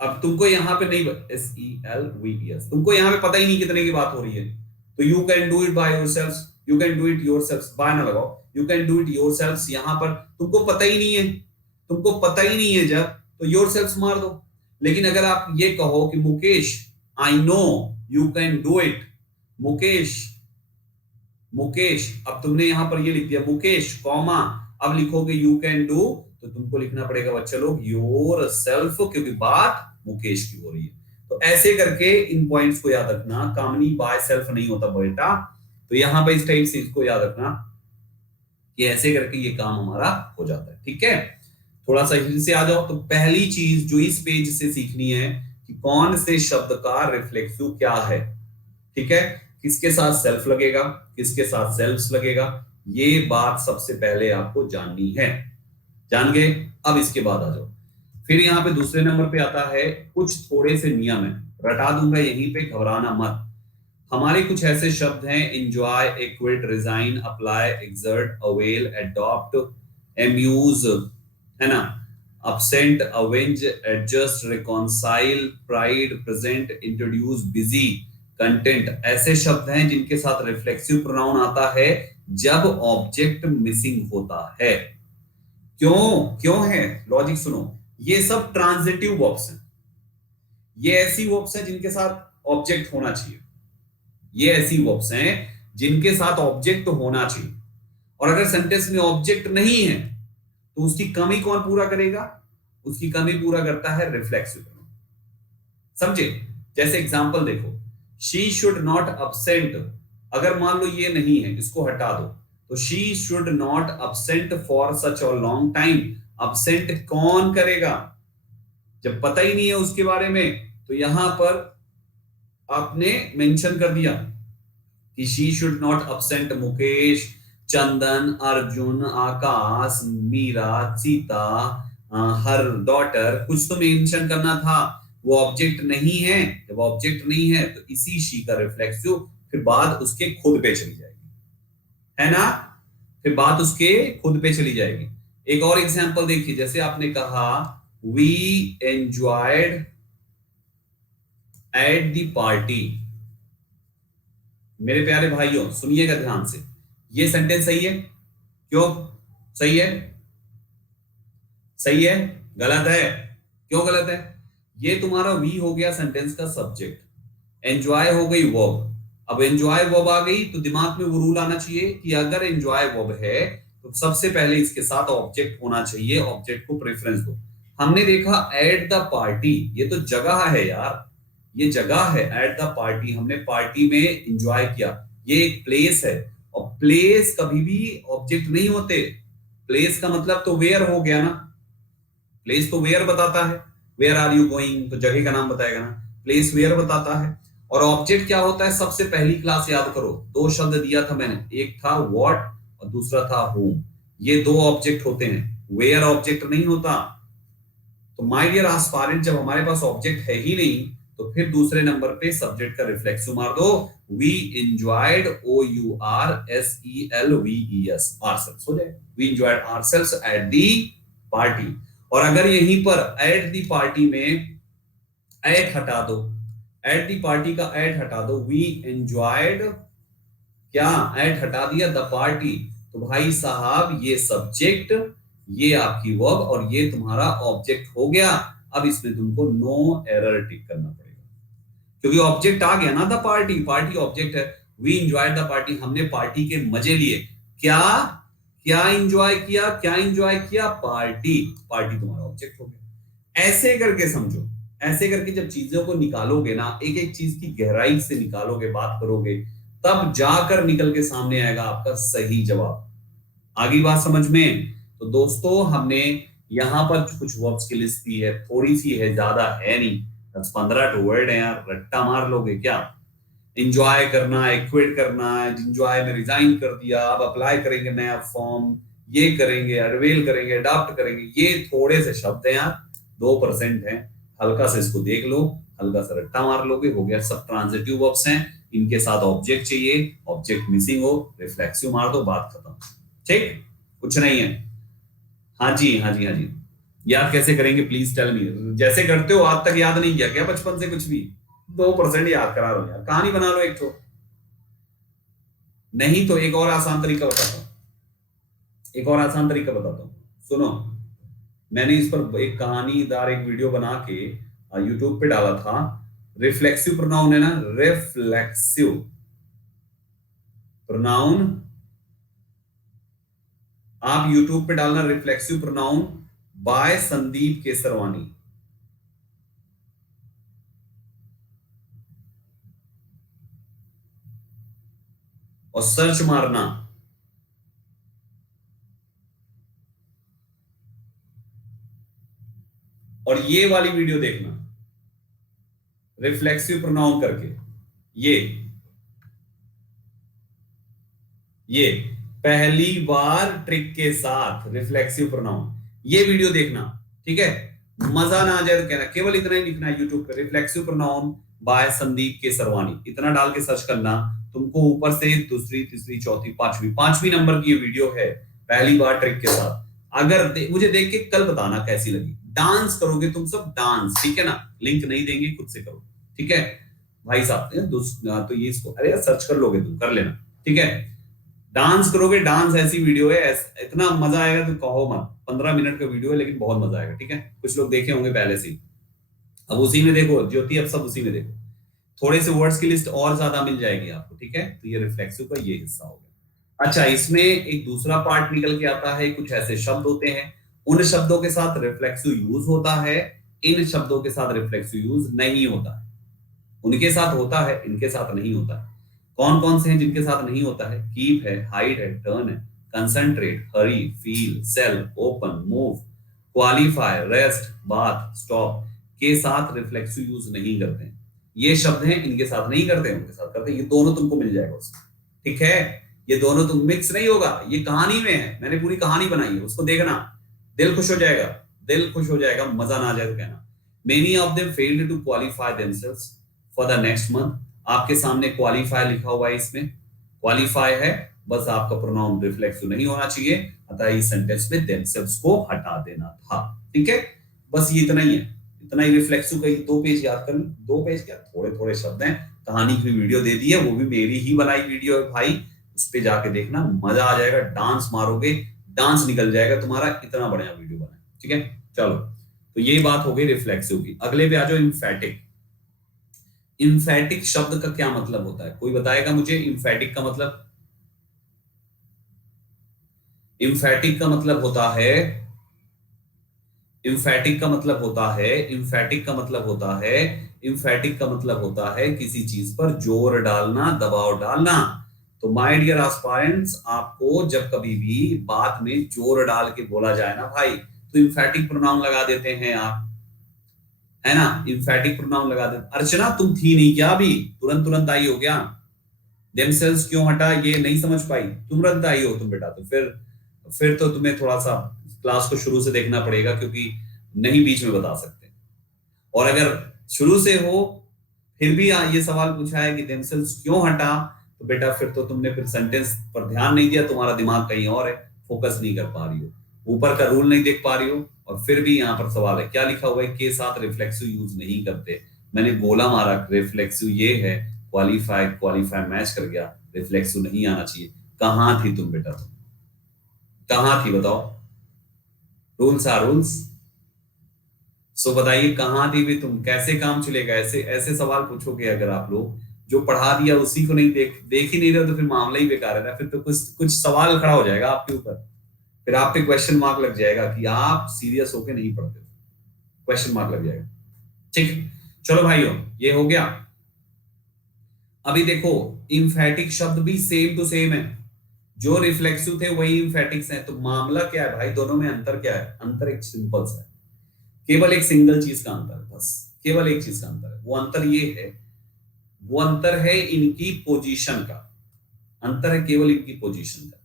अब तुमको यहां पे नहीं, SELVES, तुमको यहां पे पता ही नहीं कितने की बात हो रही है, तो you can do it by yourselves, you can do it yourselves, by ना लगाओ, you can do it yourselves। यहां पर तुमको पता ही नहीं है जब, तो yourselves मार दो। लेकिन अगर आप ये कहो कि Mukesh I know you can do it, Mukesh, अब तुमने यहां पर ये लिख दिया मुकेश कॉमा, अब लिखोगे यू कैन डू, तो तुमको लिखना पड़ेगा बच्चे लोग योर सेल्फ, क्योंकि बात मुकेश की हो रही है। तो ऐसे करके इन पॉइंट्स को याद रखना। कामनी बाय सेल्फ नहीं होता बेटा, तो यहां पर इस टाइप से इसको याद रखना कि ऐसे करके ये काम हमारा हो जाता है। ठीक है, थोड़ा सा फिर से आ जाओ। तो पहली चीज जो इस पेज से सीखनी है कि कौन से शब्द का रिफ्लेक्सिव क्या है। ठीक है, किसके साथ सेल्फ लगेगा, किसके साथ सेल्फ्स लगेगा, ये बात सबसे पहले आपको जाननी है। जान गए? अब इसके बाद आ जाओ, फिर यहाँ पे दूसरे नंबर पे आता है कुछ थोड़े से नियम है, रटा दूंगा यहीं पे, घबराना मत। हमारे कुछ ऐसे शब्द हैं, enjoy, equity, resign, apply, exert, avail, adopt, amuse, है ना। absent, avenge, adjust, reconcile, pride, present, introduce, busy, content ऐसे शब्द हैं जिनके साथ रिफ्लेक्सिव प्रोनाउन आता है जब ऑब्जेक्ट मिसिंग होता है। क्यों है, लॉजिक सुनो। ये सब ट्रांजिटिव वर्ब्स हैं, ये ऐसी वर्ब्स हैं जिनके साथ ऑब्जेक्ट होना चाहिए, ये ऐसी वर्ब्स हैं जिनके साथ ऑब्जेक्ट होना चाहिए। और अगर सेंटेंस में ऑब्जेक्ट नहीं है तो उसकी कमी कौन पूरा करेगा? उसकी कमी पूरा करता है रिफ्लेक्सिव प्रोनाउन। समझे? जैसे एग्जांपल देखो, शी शुड नॉट absent, अगर मान लो ये नहीं है, इसको हटा दो, तो she should not absent for such a long time. absent कौन करेगा जब पता ही नहीं है उसके बारे में? तो यहां पर आपने मेंशन कर दिया कि she should not absent Mukesh, Chandan, Arjun, Akash, Meera, Sita, her daughter, कुछ तो मेंशन करना था। वो ऑब्जेक्ट नहीं है, जब ऑब्जेक्ट नहीं है तो इसी शी का रिफ्लेक्सिव फिर बात उसके खुद पे चली जाएगी, है ना। फिर बात उसके खुद पे चली जाएगी। एक और एग्जांपल देखिए, जैसे आपने कहा we enjoyed at the party. मेरे प्यारे भाइयों सुनिएगा ध्यान से, ये सेंटेंस सही है? क्यों सही है? सही है? गलत है? क्यों गलत है? ये तुम्हारा वी हो गया सेंटेंस का सब्जेक्ट, एंजॉय हो गई वर्ब। अब एंजॉय वर्ब आ गई तो दिमाग में वो रूल आना चाहिए कि अगर एंजॉय वर्ब है तो सबसे पहले इसके साथ ऑब्जेक्ट होना चाहिए, ऑब्जेक्ट को प्रेफरेंस दो। हमने देखा एट द पार्टी, ये तो जगह है यार, ये जगह है एट द पार्टी, हमने पार्टी में एंजॉय किया, ये एक प्लेस है। और प्लेस कभी भी ऑब्जेक्ट नहीं होते। प्लेस का मतलब तो वेयर हो गया ना, प्लेस तो वेयर बताता है, वेयर आर यू गोइंग तो जगह का नाम बताएगा ना, प्लेस वेयर बताता है। और ऑब्जेक्ट क्या होता है? सबसे पहली क्लास याद करो, दो शब्द दिया था मैंने, एक था व्हाट और दूसरा था होम। ये दो ऑब्जेक्ट होते हैं, वेयर ऑब्जेक्ट नहीं होता। तो माय डियर एस्पायरेंट, जब हमारे पास ऑब्जेक्ट है ही नहीं तो फिर दूसरे नंबर पे सब्जेक्ट का रिफ्लेक्सिव मार दो, we enjoyed, O U R S E L V E S, ourselves हो जाए, we enjoyed ourselves at the party. और अगर यहीं पर एट दी पार्टी में एट हटा दो, एट दी पार्टी का एट हटा दो, वी एंजॉयड, क्या एट हटा दिया द पार्टी, तो भाई साहब ये सब्जेक्ट, ये आपकी वर्ब और ये तुम्हारा ऑब्जेक्ट हो गया। अब इसमें तुमको नो एरर टिक करना पड़ेगा क्योंकि ऑब्जेक्ट आ गया ना, द पार्टी, पार्टी ऑब्जेक्ट है। वी एंजॉयड द पार्टी, हमने पार्टी के मजे लिए। क्या क्या एंजॉय किया? क्या एंजॉय किया? पार्टी, पार्टी तुम्हारा ऑब्जेक्ट हो गया। ऐसे करके समझो, ऐसे करके जब चीजों को निकालोगे ना, एक एक चीज की गहराई से निकालोगे, बात करोगे, तब जाकर निकल के सामने आएगा आपका सही जवाब। आगे बात समझ में? तो दोस्तों हमने यहां पर कुछ वर्ब्स की लिस्ट दी है, थोड़ी सी है, ज्यादा है नहीं, 10-15 वर्ड है यार, रट्टा मार लोगे क्या? इंजॉय करना, एक्विट करना, इंजॉय में रिजाइन कर दिया, अब अप्लाई करेंगे नया फॉर्म, ये करेंगे, अवेल करेंगे, अडॉप्ट करेंगे, ये थोड़े से शब्द हैं यार, 2% हैं, हल्का से इसको देख लो, हल्का सा रट्टा मार लोगे, हो गया। सब ट्रांजिटिव वर्ब्स हैं, इनके साथ ऑब्जेक्ट चाहिए, ऑब्जेक्ट मिसिंग हो, रिफ्लेक्सिव मार दो, बात खत्म। ठीक, कुछ नहीं है। हाँ जी, हाँ जी, हाँ जी। याद कैसे करेंगे प्लीज टेल मी। जैसे करते हो आज तक याद नहीं किया क्या बचपन से कुछ भी? 2% याद करा लो यार, कहानी बना लो एक तो। नहीं तो एक और आसान तरीका बताता हूं, एक और आसान तरीका बताता हूं, सुनो। मैंने इस पर एक कहानीदार एक वीडियो बना के यूट्यूब पे डाला था। रिफ्लेक्सिव प्रोनाउन है ना, रिफ्लेक्सिव प्रोनाउन, आप यूट्यूब पे डालना reflexive pronoun by Sandeep Kesarwani. और सर्च मारना, और ये वाली वीडियो देखना रिफ्लेक्सिव प्रोनाउन करके, ये पहली बार ट्रिक के साथ रिफ्लेक्सिव प्रोनाउन, ये वीडियो देखना, ठीक है। मजा ना आ जाए तो कहना, केवल इतना ही लिखना है यूट्यूब पे, reflexive pronoun by Sandeep Kesarwani, इतना डाल के सर्च करना, तुमको ऊपर से दूसरी, तीसरी, चौथी, पांचवी नंबर की ये वीडियो है, पहली बार ट्रिक के साथ। अगर मुझे देख के कल बताना कैसी लगी। डांस करोगे तुम सब, डांस, ठीक है ना? लिंक नहीं देंगे, खुद से करो, ठीक है भाई साहब? तो ये इसको अरे सर्च कर लोगे तुम, कर लेना, ठीक है? डांस करोगे, डांस ऐसी वीडियो है, इतना मजा आएगा तो कहो मत। 15 मिनट का वीडियो है लेकिन बहुत मजा आएगा, ठीक है? कुछ लोग देखे होंगे पहले से ही। अब उसी में देखो ज्योति, अब सब उसी में देखो। थोड़े से वर्ड्स की लिस्ट और ज्यादा मिल जाएगी आपको, ठीक है? तो ये रिफ्लेक्सिव का ये हिस्सा हो गया। अच्छा, इसमें एक दूसरा पार्ट निकल के आता है। कुछ ऐसे शब्द होते हैं, उन शब्दों के साथ रिफ्लेक्सिव यूज होता है, इन शब्दों के साथ रिफ्लेक्सिव यूज नहीं होता है। उनके साथ होता है, इनके साथ नहीं होता है। कौन कौन से हैं जिनके साथ नहीं होता है? कीप है, हाइड है, टर्न है, concentrate, hurry, feel, sell, open, move, qualify, rest, bath, stop के साथ रिफ्लेक्सिव यूज नहीं करते हैं। ये शब्द हैं, इनके साथ नहीं करते हैं, उनके साथ करते हैं। ये दोनों तुमको मिल जाएगा उसमें, ठीक है? ये दोनों तुम मिक्स नहीं होगा, ये कहानी में है, मैंने पूरी कहानी बनाई है, उसको देखना, दिल खुश हो जाएगा, दिल खुश हो जाएगा। मजा ना आ जाए तो कहना। Many of them failed to qualify themselves for the next month. आपके सामने क्वालिफाई लिखा हुआ है, इसमें क्वालिफाई है, बस आपका प्रोनाउन रिफ्लेक्सिव नहीं होना चाहिए, अतः इस सेंटेंस में देमसेल्व्स को हटा देना था, ठीक है? बस ये इतना ही है, इतना ही रिफ्लेक्सिव का। 2 पेज याद कर, 2 पेज क्या, थोड़े थोड़े शब्द हैं। कहानी की वीडियो दे दी है, वो भी मेरी ही बनाई वीडियो है भाई, उस पे जाके देखना, मजा आ जाएगा। डांस मारोगे, डांस निकल जाएगा तुम्हारा, इतना बढ़िया वीडियो बना है, ठीक है? चलो, तो ये बात हो गई रिफ्लेक्सिव की। अगले पे आ जाओ, इम्फेटिक। इम्फेटिक शब्द का क्या मतलब होता है? कोई बताएगा मुझे इम्फेटिक का मतलब? इम्फेटिक का मतलब होता है, इम्फेटिक का मतलब होता है, इम्फेटिक का मतलब होता है, इम्फेटिक का मतलब होता है किसी चीज पर जोर डालना, दबाव डालना। तो माय डियर एस्पायरेंट्स, आपको जब कभी भी बात में जोर डाल के बोला जाए ना भाई, तो इम्फेटिक प्रोनाउन लगा देते हैं आप, है ना? इम्फेटिक प्रोनाउन लगा देते। अर्चना तुम थी नहीं क्या अभी? तुरंत तुरंत आई हो क्या? देमसेल्व्स क्यों हटा, ये नहीं समझ पाई? तुरंत आई हो तुम बेटा, तो फिर तो तुम्हें थोड़ा सा क्लास को शुरू से देखना पड़ेगा, क्योंकि नहीं बीच में बता सकते। और अगर शुरू से हो फिर भी ये सवाल पूछा है कि देमसेल्व्स क्यों हटा, तो बेटा फिर तो तुमने फिर सेंटेंस पर ध्यान नहीं दिया, तुम्हारा दिमाग कहीं और है, फोकस नहीं कर पा रही हो, ऊपर का रूल नहीं देख पा रही हो। और फिर भी यहाँ पर सवाल है, क्या लिखा हुआ है? के साथ रिफ्लेक्सिव यूज नहीं करते। मैंने गोला मारा, रिफ्लेक्सिव ये है, क्वालिफाई क्वालिफाई मैच कर गया, रिफ्लेक्सिव नहीं आना चाहिए। कहां थी तुम बेटा? तुम कहां थी बताओ? Rules are rules. सो बताइए कहां थी भी तुम? कैसे काम चलेगा? ऐसे ऐसे सवाल पूछोगे अगर आप लोग, जो पढ़ा दिया उसी को नहीं देख ही नहीं रहे, तो फिर मामला ही बेकार है ना। फिर तो कुछ कुछ सवाल खड़ा हो जाएगा आपके ऊपर, फिर आप पे क्वेश्चन मार्क लग जाएगा कि आप सीरियस होके नहीं पढ़ते, क्वेश्चन मार्क लग जाएगा, ठीक है? चलो भाइयों, ये हो गया। अभी देखो, इम्फेटिक शब्द भी सेम टू सेम है, जो रिफ्लेक्सिव थे वही इम्फेटिक्स हैं। तो मामला क्या है भाई, दोनों में अंतर क्या है? अंतर एक सिंपल सा है, केवल एक सिंगल चीज का अंतर है, बस केवल एक चीज का अंतर है। वो अंतर ये है, वो अंतर है इनकी पोजीशन का, अंतर है केवल इनकी पोजीशन का।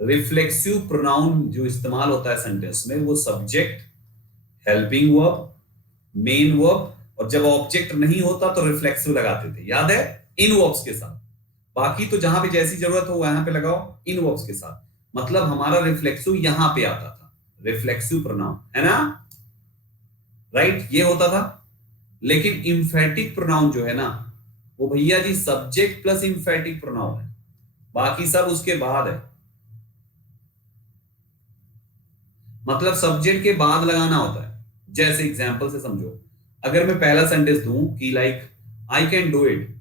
रिफ्लेक्सिव प्रोनाउन जो इस्तेमाल होता है सेंटेंस में, वो subject, helping verb, main verb, और जब ऑब्जेक्ट नहीं होता तो रिफ्लेक्सिव लगाते थे, याद है? इन वर्ब्स के साथ। बाकी तो जहां पे जैसी जरूरत हो वहां पे लगाओ इन वर्ब्स के साथ। मतलब हमारा रिफ्लेक्सिव यहां पे आता था, रिफ्लेक्सिव प्रोनाउन, है ना? राइट, ये होता था। लेकिन इम्फेटिक प्रोनाउन जो है ना, वो भैया जी सब्जेक्ट प्लस इम्फेटिक प्रोनाउन है, बाकी सब उसके बाद है। मतलब सब्जेक्ट के बाद लगाना होता है। जैसे एग्जांपल से समझो, अगर मैं पहला सेंटेंस दूं कि like I can do it,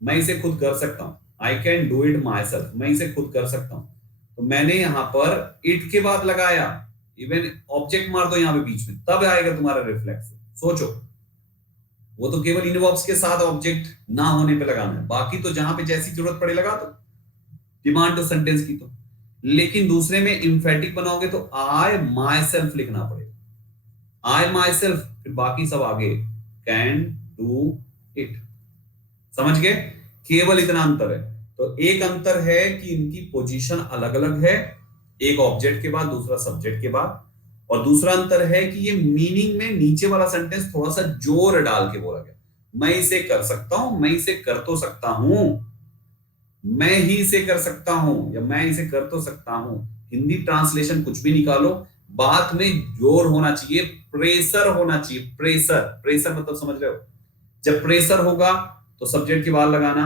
मैं इसे खुद कर सकता हूं, आई can do it my self, मैं इसे खुद कर सकता हूं, तो मैंने यहां पर इट के बाद लगाया, इवन ऑब्जेक्ट मार दो यहां पे बीच में, तब आएगा तुम्हारा रिफ्लेक्स। सोचो, वो तो केवल इन वर्ब्स के साथ ऑब्जेक्ट ना होने पे लगाना है, बाकी तो जहां पे जैसी जरूरत पड़े लगा दो, डिमांड तो सेंटेंस की तो। लेकिन दूसरे में इंफेटिक बनाओगे तो आई माई सेल्फ लिखना पड़ेगा, आई माई सेल्फ, फिर बाकी सब आगे, कैन डू इट। समझ गए? केवल इतना अंतर है। तो एक अंतर है कि इनकी पोजीशन अलग अलग है, एक ऑब्जेक्ट के बाद दूसरा सब्जेक्ट के बाद। और दूसरा अंतर है कि ये मीनिंग में नीचे वाला सेंटेंस थोड़ा सा जोर डाल के बोला गया, मैं इसे कर सकता हूं, मैं इसे कर तो सकता हूं, मैं ही इसे कर सकता हूं, या मैं इसे कर तो सकता हूं, हिंदी ट्रांसलेशन कुछ भी निकालो, बात में जोर होना चाहिए, प्रेशर होना चाहिए। प्रेशर, प्रेशर मतलब समझ रहे हो? जब प्रेशर होगा तो सब्जेक्ट के बाद लगाना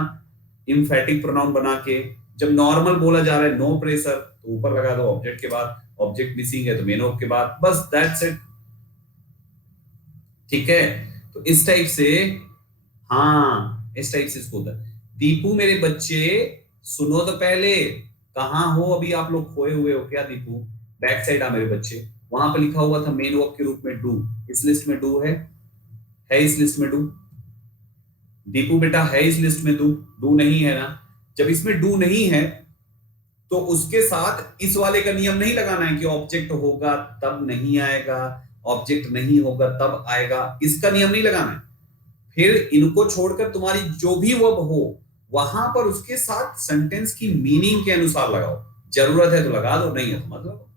इंफेटिक प्रोनाउन बना के। जब नॉर्मल बोला जा रहा है नो प्रेशर तो ऊपर लगा दो ऑब्जेक्ट के बाद, ऑब्जेक्ट मिसिंग है तो मेन वर्ब के बाद, बस दैट्स इट। ठीक है, तो इस टाइप से, हाँ इस टाइप से इसको होता है। दीपू मेरे बच्चे सुनो तो पहले, कहां हो अभी आप लोग? खोए हुए हो क्या दीपू? बैक साइड आ मेरे बच्चे, वहां पर लिखा हुआ था मेन वर्ब के रूप में डू, इस लिस्ट में डू है इस लिस्ट में डू। दीपू बेटा है इस लिस्ट में डू, डू नहीं है ना? जब इसमें डू नहीं है तो उसके साथ इस वाले का नियम नहीं लगाना है कि ऑब्जेक्ट होगा तब नहीं आएगा, ऑब्जेक्ट नहीं होगा तब आएगा, इसका नियम नहीं लगाना है। फिर इनको छोड़कर तुम्हारी जो भी वर्ब हो वहां पर उसके साथ सेंटेंस की मीनिंग के अनुसार लगाओ। जरूरत है तो लगा दो, नहीं है तो मत लगाओ।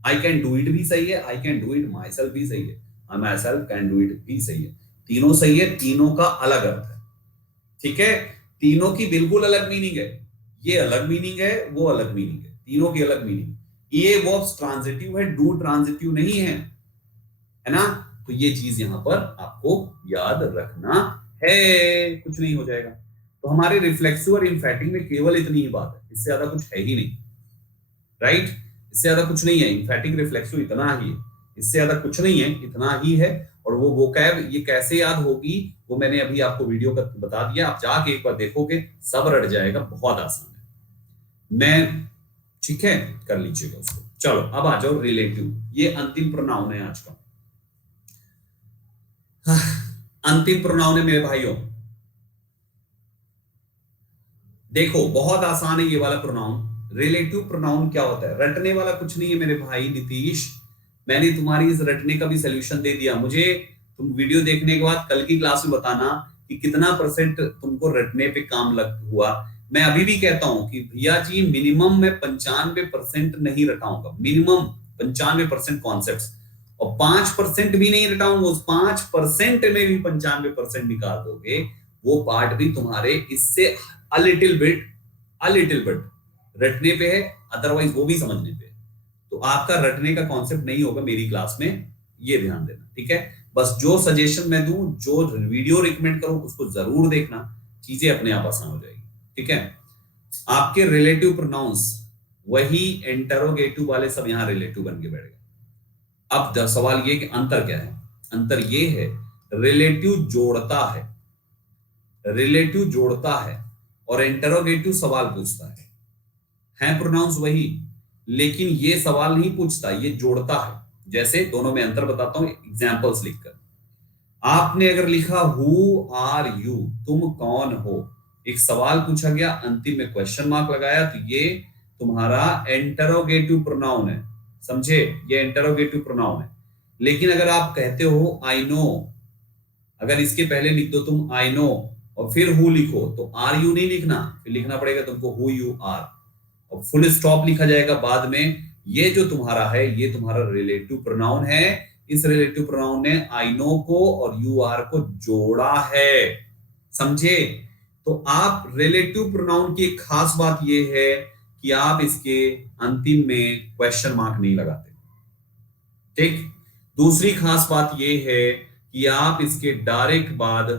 आई कैन डू इट भी सही है, I can do it myself भी सही है, I myself can do it भी सही है। तीनों सही है, तीनों का अलग अर्थ है। ठीक है, तीनों की बिल्कुल अलग मीनिंग है, ये अलग मीनिंग है, वो अलग मीनिंग है, तीनों की अलग मीनिंग। ये वर्ब्स ट्रांजिटिव है, डू ट्रांजिटिव नहीं है, है ना? तो ये चीज यहां पर आपको याद रखना है, कुछ नहीं हो जाएगा। तो हमारे रिफ्लेक्सिव और इम्फेटिक में केवल इतनी ही बात है, इससे ज्यादा कुछ है ही नहीं, राइट? इससे ज्यादा कुछ नहीं है, इम्फेटिक रिफ्लेक्सिव इतना ही है, इससे ज्यादा कुछ नहीं है, इतना ही है। और वो वोकैब ये कैसे याद होगी वो मैंने अभी आपको वीडियो का बता दिया, आप जाके एक बार देखोगे सब रट जाएगा, बहुत आसान है। मैं ठीक है, कर लीजिएगा उसको। चलो अब आ जाओ रिलेटिव, ये अंतिम प्रोनाउन है आज का। अंतिम प्रोनाउन है मेरे भाइयों, देखो बहुत आसान है ये वाला प्रोनाउन। रिलेटिव प्रोनाउन क्या होता है? रटने वाला कुछ नहीं है मेरे भाई नीतीश, मैंने तुम्हारी इस रटने का भी सोल्यूशन दे दिया। मुझे तुम वीडियो देखने के बाद कल की क्लास में बताना कि कितना परसेंट तुमको रटने पे काम लग हुआ। मैं अभी भी कहता हूं कि भैया जी मिनिमम मैं 95% नहीं रटाऊंगा, मिनिमम 95% कॉन्सेप्ट्स, और 5% भी नहीं रटाऊंगा। उस 5% में भी 95% निकाल दोगे, वो पार्ट भी तुम्हारे इससे अलिटिल बिट रटने पे है, अदरवाइज वो भी समझने पे है। तो आपका रटने का कॉन्सेप्ट नहीं होगा मेरी क्लास में, ये ध्यान देना, ठीक है? बस जो सजेशन मैं दूं, जो वीडियो रिकमेंड करूं, उसको जरूर देखना, चीजें अपने आप आसान हो जाएगी, ठीक है? आपके रिलेटिव प्रोनाउंस वही इंटरोगेटिव वाले सब यहां रिलेटिव बन के बैठ गए। अब सवाल ये कि अंतर क्या है? अंतर ये है रिलेटिव जोड़ता है, रिलेटिव जोड़ता है और इंटरोगेटिव सवाल पूछता है प्रोनाउंस वही, लेकिन ये सवाल नहीं पूछता, ये जोड़ता है। जैसे दोनों में अंतर बताता हूं एग्जांपल्स लिखकर। आपने अगर लिखा हु आर यू, तुम कौन हो, एक सवाल पूछा गया, अंतिम में क्वेश्चन मार्क लगाया, तो ये तुम्हारा इंटरोगेटिव प्रोनाउन है, समझे? ये इंटरोगेटिव प्रोनाउन है। लेकिन अगर आप कहते हो आई नो, अगर इसके पहले लिख दो तुम आई नो और फिर हु लिखो, तो आर यू नहीं लिखना, फिर लिखना पड़ेगा तुमको हु यू आर, और फुल स्टॉप लिखा जाएगा बाद में। ये जो तुम्हारा है ये तुम्हारा रिलेटिव प्रोनाउन है। इस रिलेटिव प्रोनाउन ने आई नो को और यू आर को जोड़ा है, समझे? तो आप रिलेटिव प्रोनाउन की एक खास बात ये है कि आप इसके अंतिम में क्वेश्चन मार्क नहीं लगाते, ठीक? दूसरी खास बात ये है कि आप इसके डायरेक्ट बाद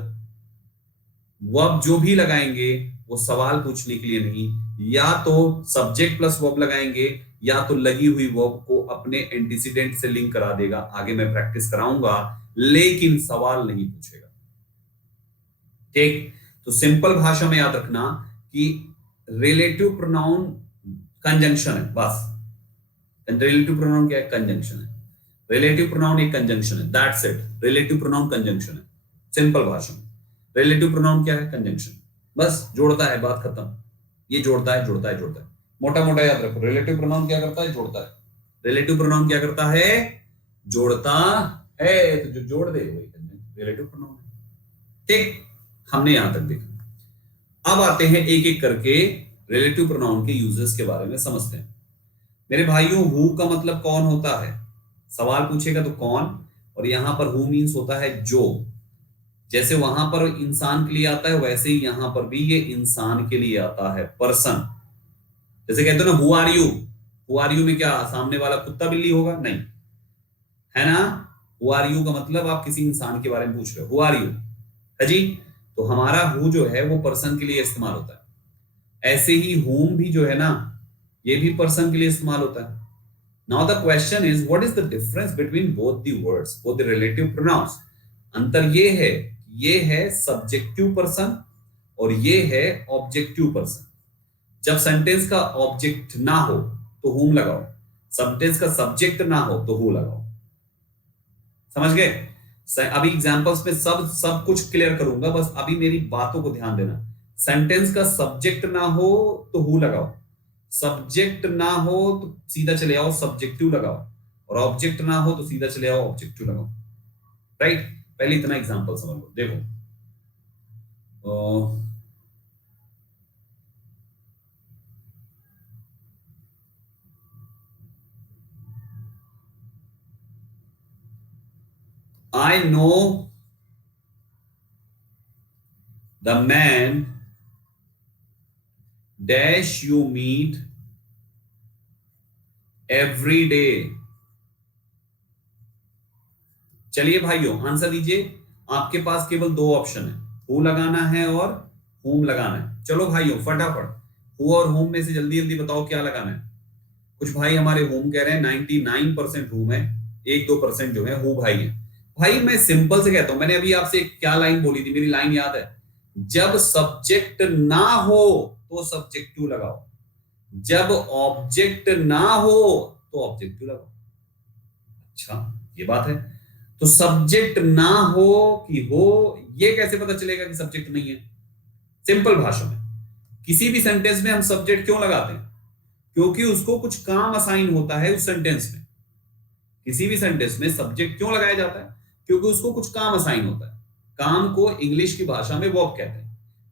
वर्ब जो भी लगाएंगे वो सवाल पूछने के लिए नहीं, या तो सब्जेक्ट प्लस वर्ब लगाएंगे या तो लगी हुई वर्ब को अपने एंटीसीडेंट से लिंक करा देगा। आगे मैं प्रैक्टिस कराऊंगा, लेकिन सवाल नहीं पूछेगा, ठीक? तो सिंपल भाषा में याद रखना कि रिलेटिव प्रोनाउन कंजंक्शन है, बस। रिलेटिव प्रोनाउन क्या है? कंजंक्शन है। रिलेटिव प्रोनाउन एक कंजंक्शन है, that's it. Relative pronoun conjunction है, सिंपल भाषा में। रिलेटिव प्रोनाउन क्या है? कंजंक्शन, बस जोड़ता है, बात खत्म। ये जोड़ता है, जोड़ता है, जोड़ता है, मोटा मोटा याद रखो। रिलेटिव प्रोनाउन क्या करता है? जोड़ता है। रिलेटिव प्रोनाउन क्या करता है? जोड़ता है। तो जो जोड़ दे वही रिलेटिव प्रोनाउन है, ठीक? हमने यहां तक देखा। अब आते हैं एक एक करके रिलेटिव प्रोनाउन के यूजेस के बारे में समझते हैं। मेरे भाइयों, हु का मतलब कौन होता है? सवाल पूछेगा तो कौन, और यहां पर हु मीन्स होता है जो। जैसे वहां पर इंसान के लिए आता है, वैसे ही यहां पर भी ये इंसान के लिए आता है, पर्सन। जैसे कहते हो ना who are you, who are you में क्या सामने वाला कुत्ता बिल्ली होगा? नहीं, है ना। हु आर यू का मतलब आप किसी इंसान के बारे में पूछ रहे हो, हु आर यू, है जी। तो हमारा हु जो है वो पर्सन के लिए इस्तेमाल होता है। ऐसे ही होम भी जो है ना, ये भी पर्सन के लिए इस्तेमाल होता है। Now the question is what is the difference between both the words, both the relative pronouns. अंतर ये है सब्जेक्टिव पर्सन और ये है ऑब्जेक्टिव पर्सन। जब सेंटेंस का ऑब्जेक्ट ना हो तो whom लगाओ, सेंटेंस का सब्जेक्ट ना हो तो who लगाओ। समझ गए? अभी एग्जांपल्स में सब सब कुछ क्लियर करूंगा, बस अभी मेरी बातों को ध्यान देना। सेंटेंस का सब्जेक्ट ना हो तो who लगाओ, सब्जेक्ट ना हो तो सीधा चले आओ सब्जेक्टिव लगाओ, और ऑब्जेक्ट ना हो तो सीधा चले आओ ऑब्जेक्टिव लगाओ। राइट, पहले इतना एग्जांपल समझ लो। देखो I know the man dash you meet every day। चलिए भाइयों आंसर दीजिए। आपके पास केवल दो ऑप्शन है, हु लगाना है और whom लगाना है। चलो भाइयों फटाफट हु और whom में से जल्दी जल्दी बताओ क्या लगाना है। कुछ भाई हमारे whom कह रहे हैं, 99% whom है, 1-2% जो है हु भाई है। भाई मैं सिंपल से कहता हूं, मैंने अभी आपसे क्या लाइन बोली थी, मेरी लाइन याद है? जब सब्जेक्ट ना हो तो सब्जेक्टिव लगाओ, जब ऑब्जेक्ट ना हो तो ऑब्जेक्टिव लगाओ। अच्छा ये बात है। तो सब्जेक्ट ना हो कि हो, ये कैसे पता चलेगा कि सब्जेक्ट नहीं है? सिंपल भाषा में, किसी भी सेंटेंस में हम सब्जेक्ट क्यों लगाते हैं? क्योंकि उसको कुछ काम असाइन होता है उस सेंटेंस में। किसी भी सेंटेंस में सब्जेक्ट क्यों लगाया जाता है? क्योंकि उसको कुछ काम असाइन होता है। काम को इंग्लिश की भाषा में वर्ब कहते हैं।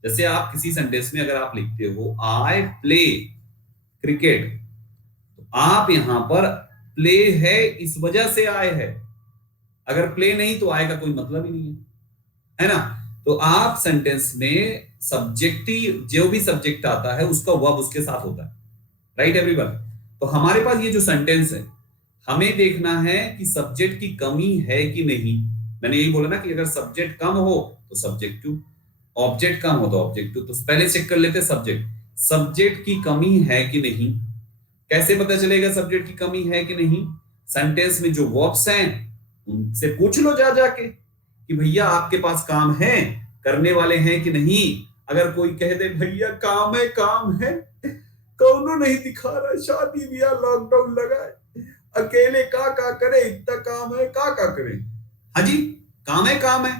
जैसे आप किसी सेंटेंस में अगर आप लिखते हो आई प्ले क्रिकेट, तो आप यहां पर प्ले है इस वजह से आए है, अगर प्ले नहीं तो आए का कोई मतलब ही नहीं है ना। तो आप सेंटेंस में सब्जेक्टिव जो भी सब्जेक्ट आता है उसका वर्ब उसके साथ होता है। Right everyone. तो हमारे पास ये जो सेंटेंस है, हमें देखना है कि सब्जेक्ट की कमी है कि नहीं। मैंने यही बोला ना कि अगर सब्जेक्ट कम हो तो सब्जेक्टिव, ऑब्जेक्ट कम हो तो ऑब्जेक्टिव। तो पहले चेक कर लेते सब्जेक्ट, सब्जेक्ट की कमी है कि नहीं। कैसे पता चलेगा सब्जेक्ट की कमी है कि नहीं? सेंटेंस में जो वर्ब्स हैं उनसे पूछ लो जा जाके कि भैया आपके पास काम है, करने वाले हैं कि नहीं। अगर कोई कह दे भैया काम है, कौनो नहीं दिखा रहा, शादी ब्याह लॉकडाउन लगा है, अकेले का करे, इतना काम है का करे। हाँ जी, काम है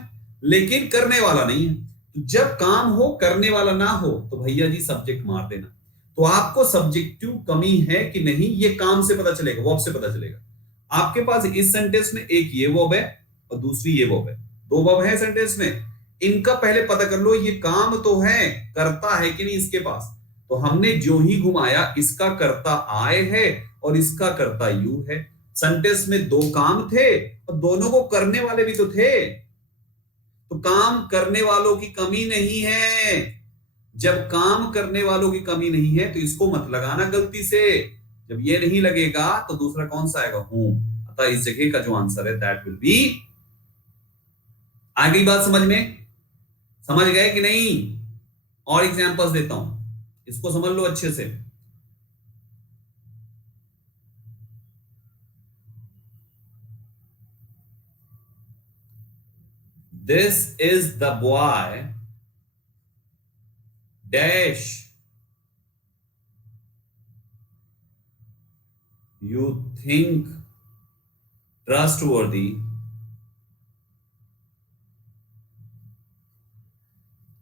लेकिन करने वाला नहीं है। जब काम हो करने वाला ना हो तो भैया जी सब्जेक्ट मार देना। तो आपको सब्जेक्टिव कमी है कि नहीं ये काम से पता चलेगा, वर्ब से पता चलेगा। आपके पास इस सेंटेंस में एक ये वर्ब है और दूसरी ये वर्ब है, दो वर्ब है सेंटेंस में। इनका पहले पता कर लो ये काम तो है, करता है कि नहीं इसके पास। तो हमने जो ही घुमाया, इसका करता आए है और इसका करता यू है। सेंटेंस में दो काम थे और दोनों को करने वाले भी तो थे। तो काम करने वालों की कमी नहीं है। जब काम करने वालों की कमी नहीं है तो इसको मत लगाना गलती से। जब ये नहीं लगेगा तो दूसरा कौन सा आएगा? हूं। अतः इस जगह का जो आंसर है दैट विल बी। आ गई बात समझ में? समझ गए कि नहीं? और एग्जांपल्स देता हूं, इसको समझ लो अच्छे से। This is the boy dash you think trustworthy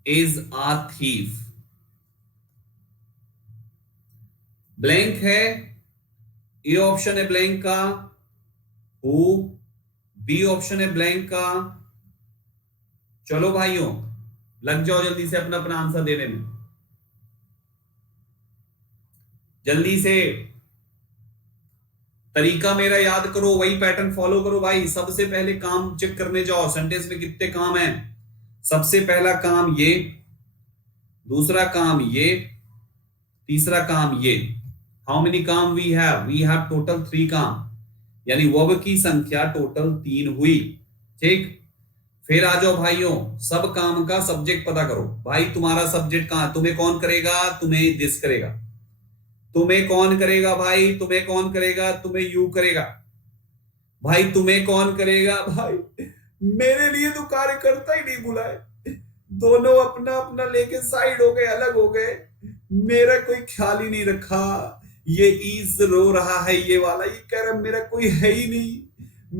is a thief। Blank है, ए ऑप्शन है ब्लैंक का, हु, बी ऑप्शन है ब्लैंक का। चलो भाइयों लग जाओ जल्दी से अपना अपना आंसर देने में, जल्दी से। तरीका मेरा याद करो, वही पैटर्न फॉलो करो भाई। सबसे पहले काम चेक करने जाओ, सेंटेंस में कितने काम हैं। सबसे पहला काम ये, दूसरा काम ये, तीसरा काम ये। हाउ मेनी काम वी हैव टोटल 3 काम, यानी वर्ब की संख्या टोटल 3 हुई। ठीक, फिर आ जाओ भाइयों, सब काम का सब्जेक्ट पता करो। भाई तुम्हारा सब्जेक्ट कहां, तुम्हें कौन करेगा, तुम्हें दिस करेगा। तुम्हें कौन करेगा भाई, तुम्हें कौन करेगा, तुम्हें यू करेगा। भाई तुम्हें कौन करेगा भाई, मेरे लिए तो कार्यकर्ता ही नहीं बुलाए, दोनों अपना अपना लेके साइड हो गए, अलग हो गए, मेरा कोई ख्याल ही नहीं रखा। ये ईज रो रहा है, ये वाला ये कह रहा मेरा कोई है ही नहीं,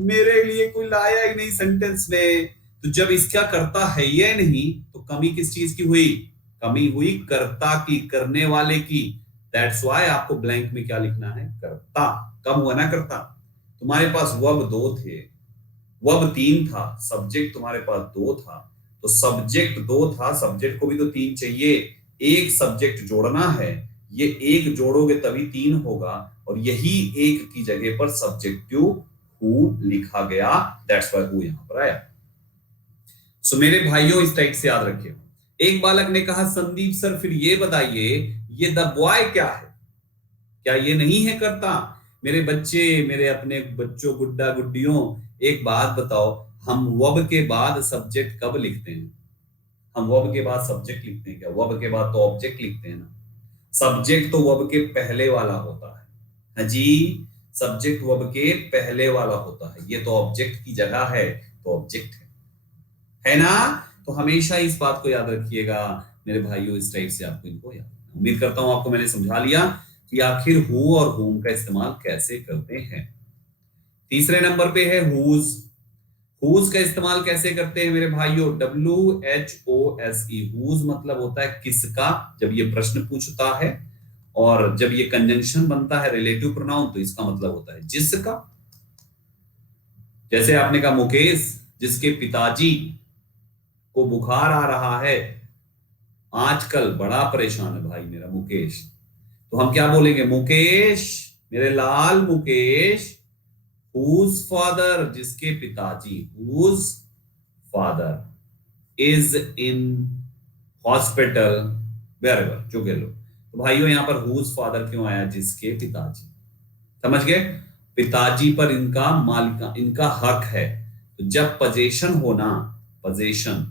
मेरे लिए कोई लाया ही नहीं सेंटेंस में। तो जब इसका करता है ये नहीं, तो कमी किस चीज की हुई, कमी हुई कर्ता की, करने वाले की। दैट्स व्हाई आपको ब्लैंक में क्या लिखना है, कर्ता। कम हुआ ना कर्ता। तुम्हारे पास वर्ब 2 थे, वर्ब 3 था, सब्जेक्ट तुम्हारे पास 2 था, तो सब्जेक्ट 2 था, सब्जेक्ट को भी तो 3 चाहिए। एक सब्जेक्ट जोड़ना है, ये एक जोड़ोगे तभी 3 होगा, और यही एक की जगह पर सब्जेक्टिव हु लिखा गया, दैट्स व्हाई हु यहां पर आया। सो मेरे भाइयों इस टाइप से याद रखिए। एक बालक ने कहा संदीप सर फिर ये बताइए ये द बॉय क्या है, क्या ये नहीं है करता। मेरे बच्चे, मेरे अपने बच्चों, गुड्डा गुड्डियों, एक बात बताओ, हम वर्ब के बाद सब्जेक्ट कब लिखते हैं, हम वर्ब के बाद सब्जेक्ट लिखते हैं क्या, वर्ब के बाद तो ऑब्जेक्ट लिखते हैं ना। सब्जेक्ट तो वर्ब के पहले वाला होता है, हाँ जी, सब्जेक्ट वर्ब के पहले वाला होता है, ये तो ऑब्जेक्ट की जगह है, तो ऑब्जेक्ट है ना। तो हमेशा इस बात को याद रखिएगा मेरे भाइयों, इस टाइप से आपको इनको याद रखना। उम्मीद करता हूं आपको मैंने समझा लिया कि आखिर हु और हुम का इस्तेमाल कैसे करते हैं। तीसरे नंबर पे है हुज। हुज का इस्तेमाल कैसे करते हैं मेरे भाइयों, WHOSE। हुज मतलब होता है किसका, जब ये प्रश्न पूछता है, और जब ये कंजंक्शन बनता है रिलेटिव प्रोनाउन, तो इसका मतलब होता है जिसका। जैसे आपने कहा मुकेश, जिसके पिताजी को बुखार आ रहा है, आजकल बड़ा परेशान है भाई मेरा मुकेश, तो हम क्या बोलेंगे, मुकेश मेरे लाल मुकेश, whose father, जिसके पिताजी, whose father is in hospital wherever, जो कह लो। तो भाइयों यहां पर whose father क्यों आया, जिसके पिताजी, समझ गए, पिताजी पर इनका मालिका, इनका हक है। तो जब पोजीशन होना, पोजीशन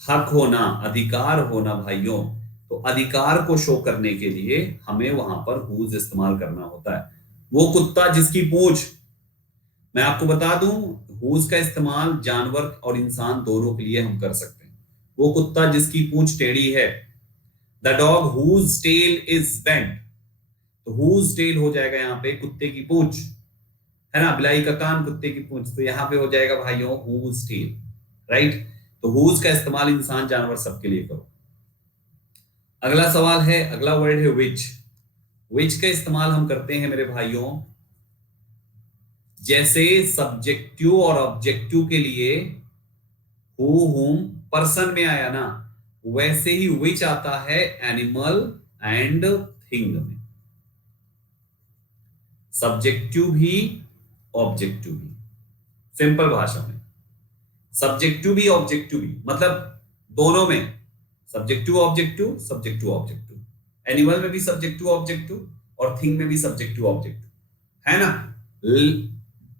हक होना, अधिकार होना भाइयों, तो अधिकार को शो करने के लिए हमें वहां पर हुज इस्तेमाल करना होता है। वो कुत्ता जिसकी पूंछ, मैं आपको बता दूं, हुज का इस्तेमाल जानवर और इंसान दोनों के लिए हम कर सकते हैं। वो कुत्ता जिसकी पूंछ टेढ़ी है, the dog whose tail is bent, तो हुज टेल हो जाएगा यहाँ पे कुत्ते की पूंछ, है ना, बिलाई का कान कुत्ते की पूंछ, तो यहाँ पे हो जाएगा भाइयों हुज टेल, राइट। तो हुज का इस्तेमाल इंसान जानवर सबके लिए करो। अगला सवाल है, अगला वर्ड है विच। विच का इस्तेमाल हम करते हैं मेरे भाइयों, जैसे सब्जेक्टिव और ऑब्जेक्टिव के लिए हु हुम पर्सन में आया ना, वैसे ही विच आता है एनिमल एंड थिंग में। सब्जेक्टिव भी ऑब्जेक्टिव भी, सिंपल भाषा में सब्जेक्टिव भी ऑब्जेक्टिव भी, मतलब दोनों में, subjective objective, subjective objective, animal में भी सब्जेक्टिव ऑब्जेक्टिव और थिंग में भी सब्जेक्टिव ऑब्जेक्टिव, है ना।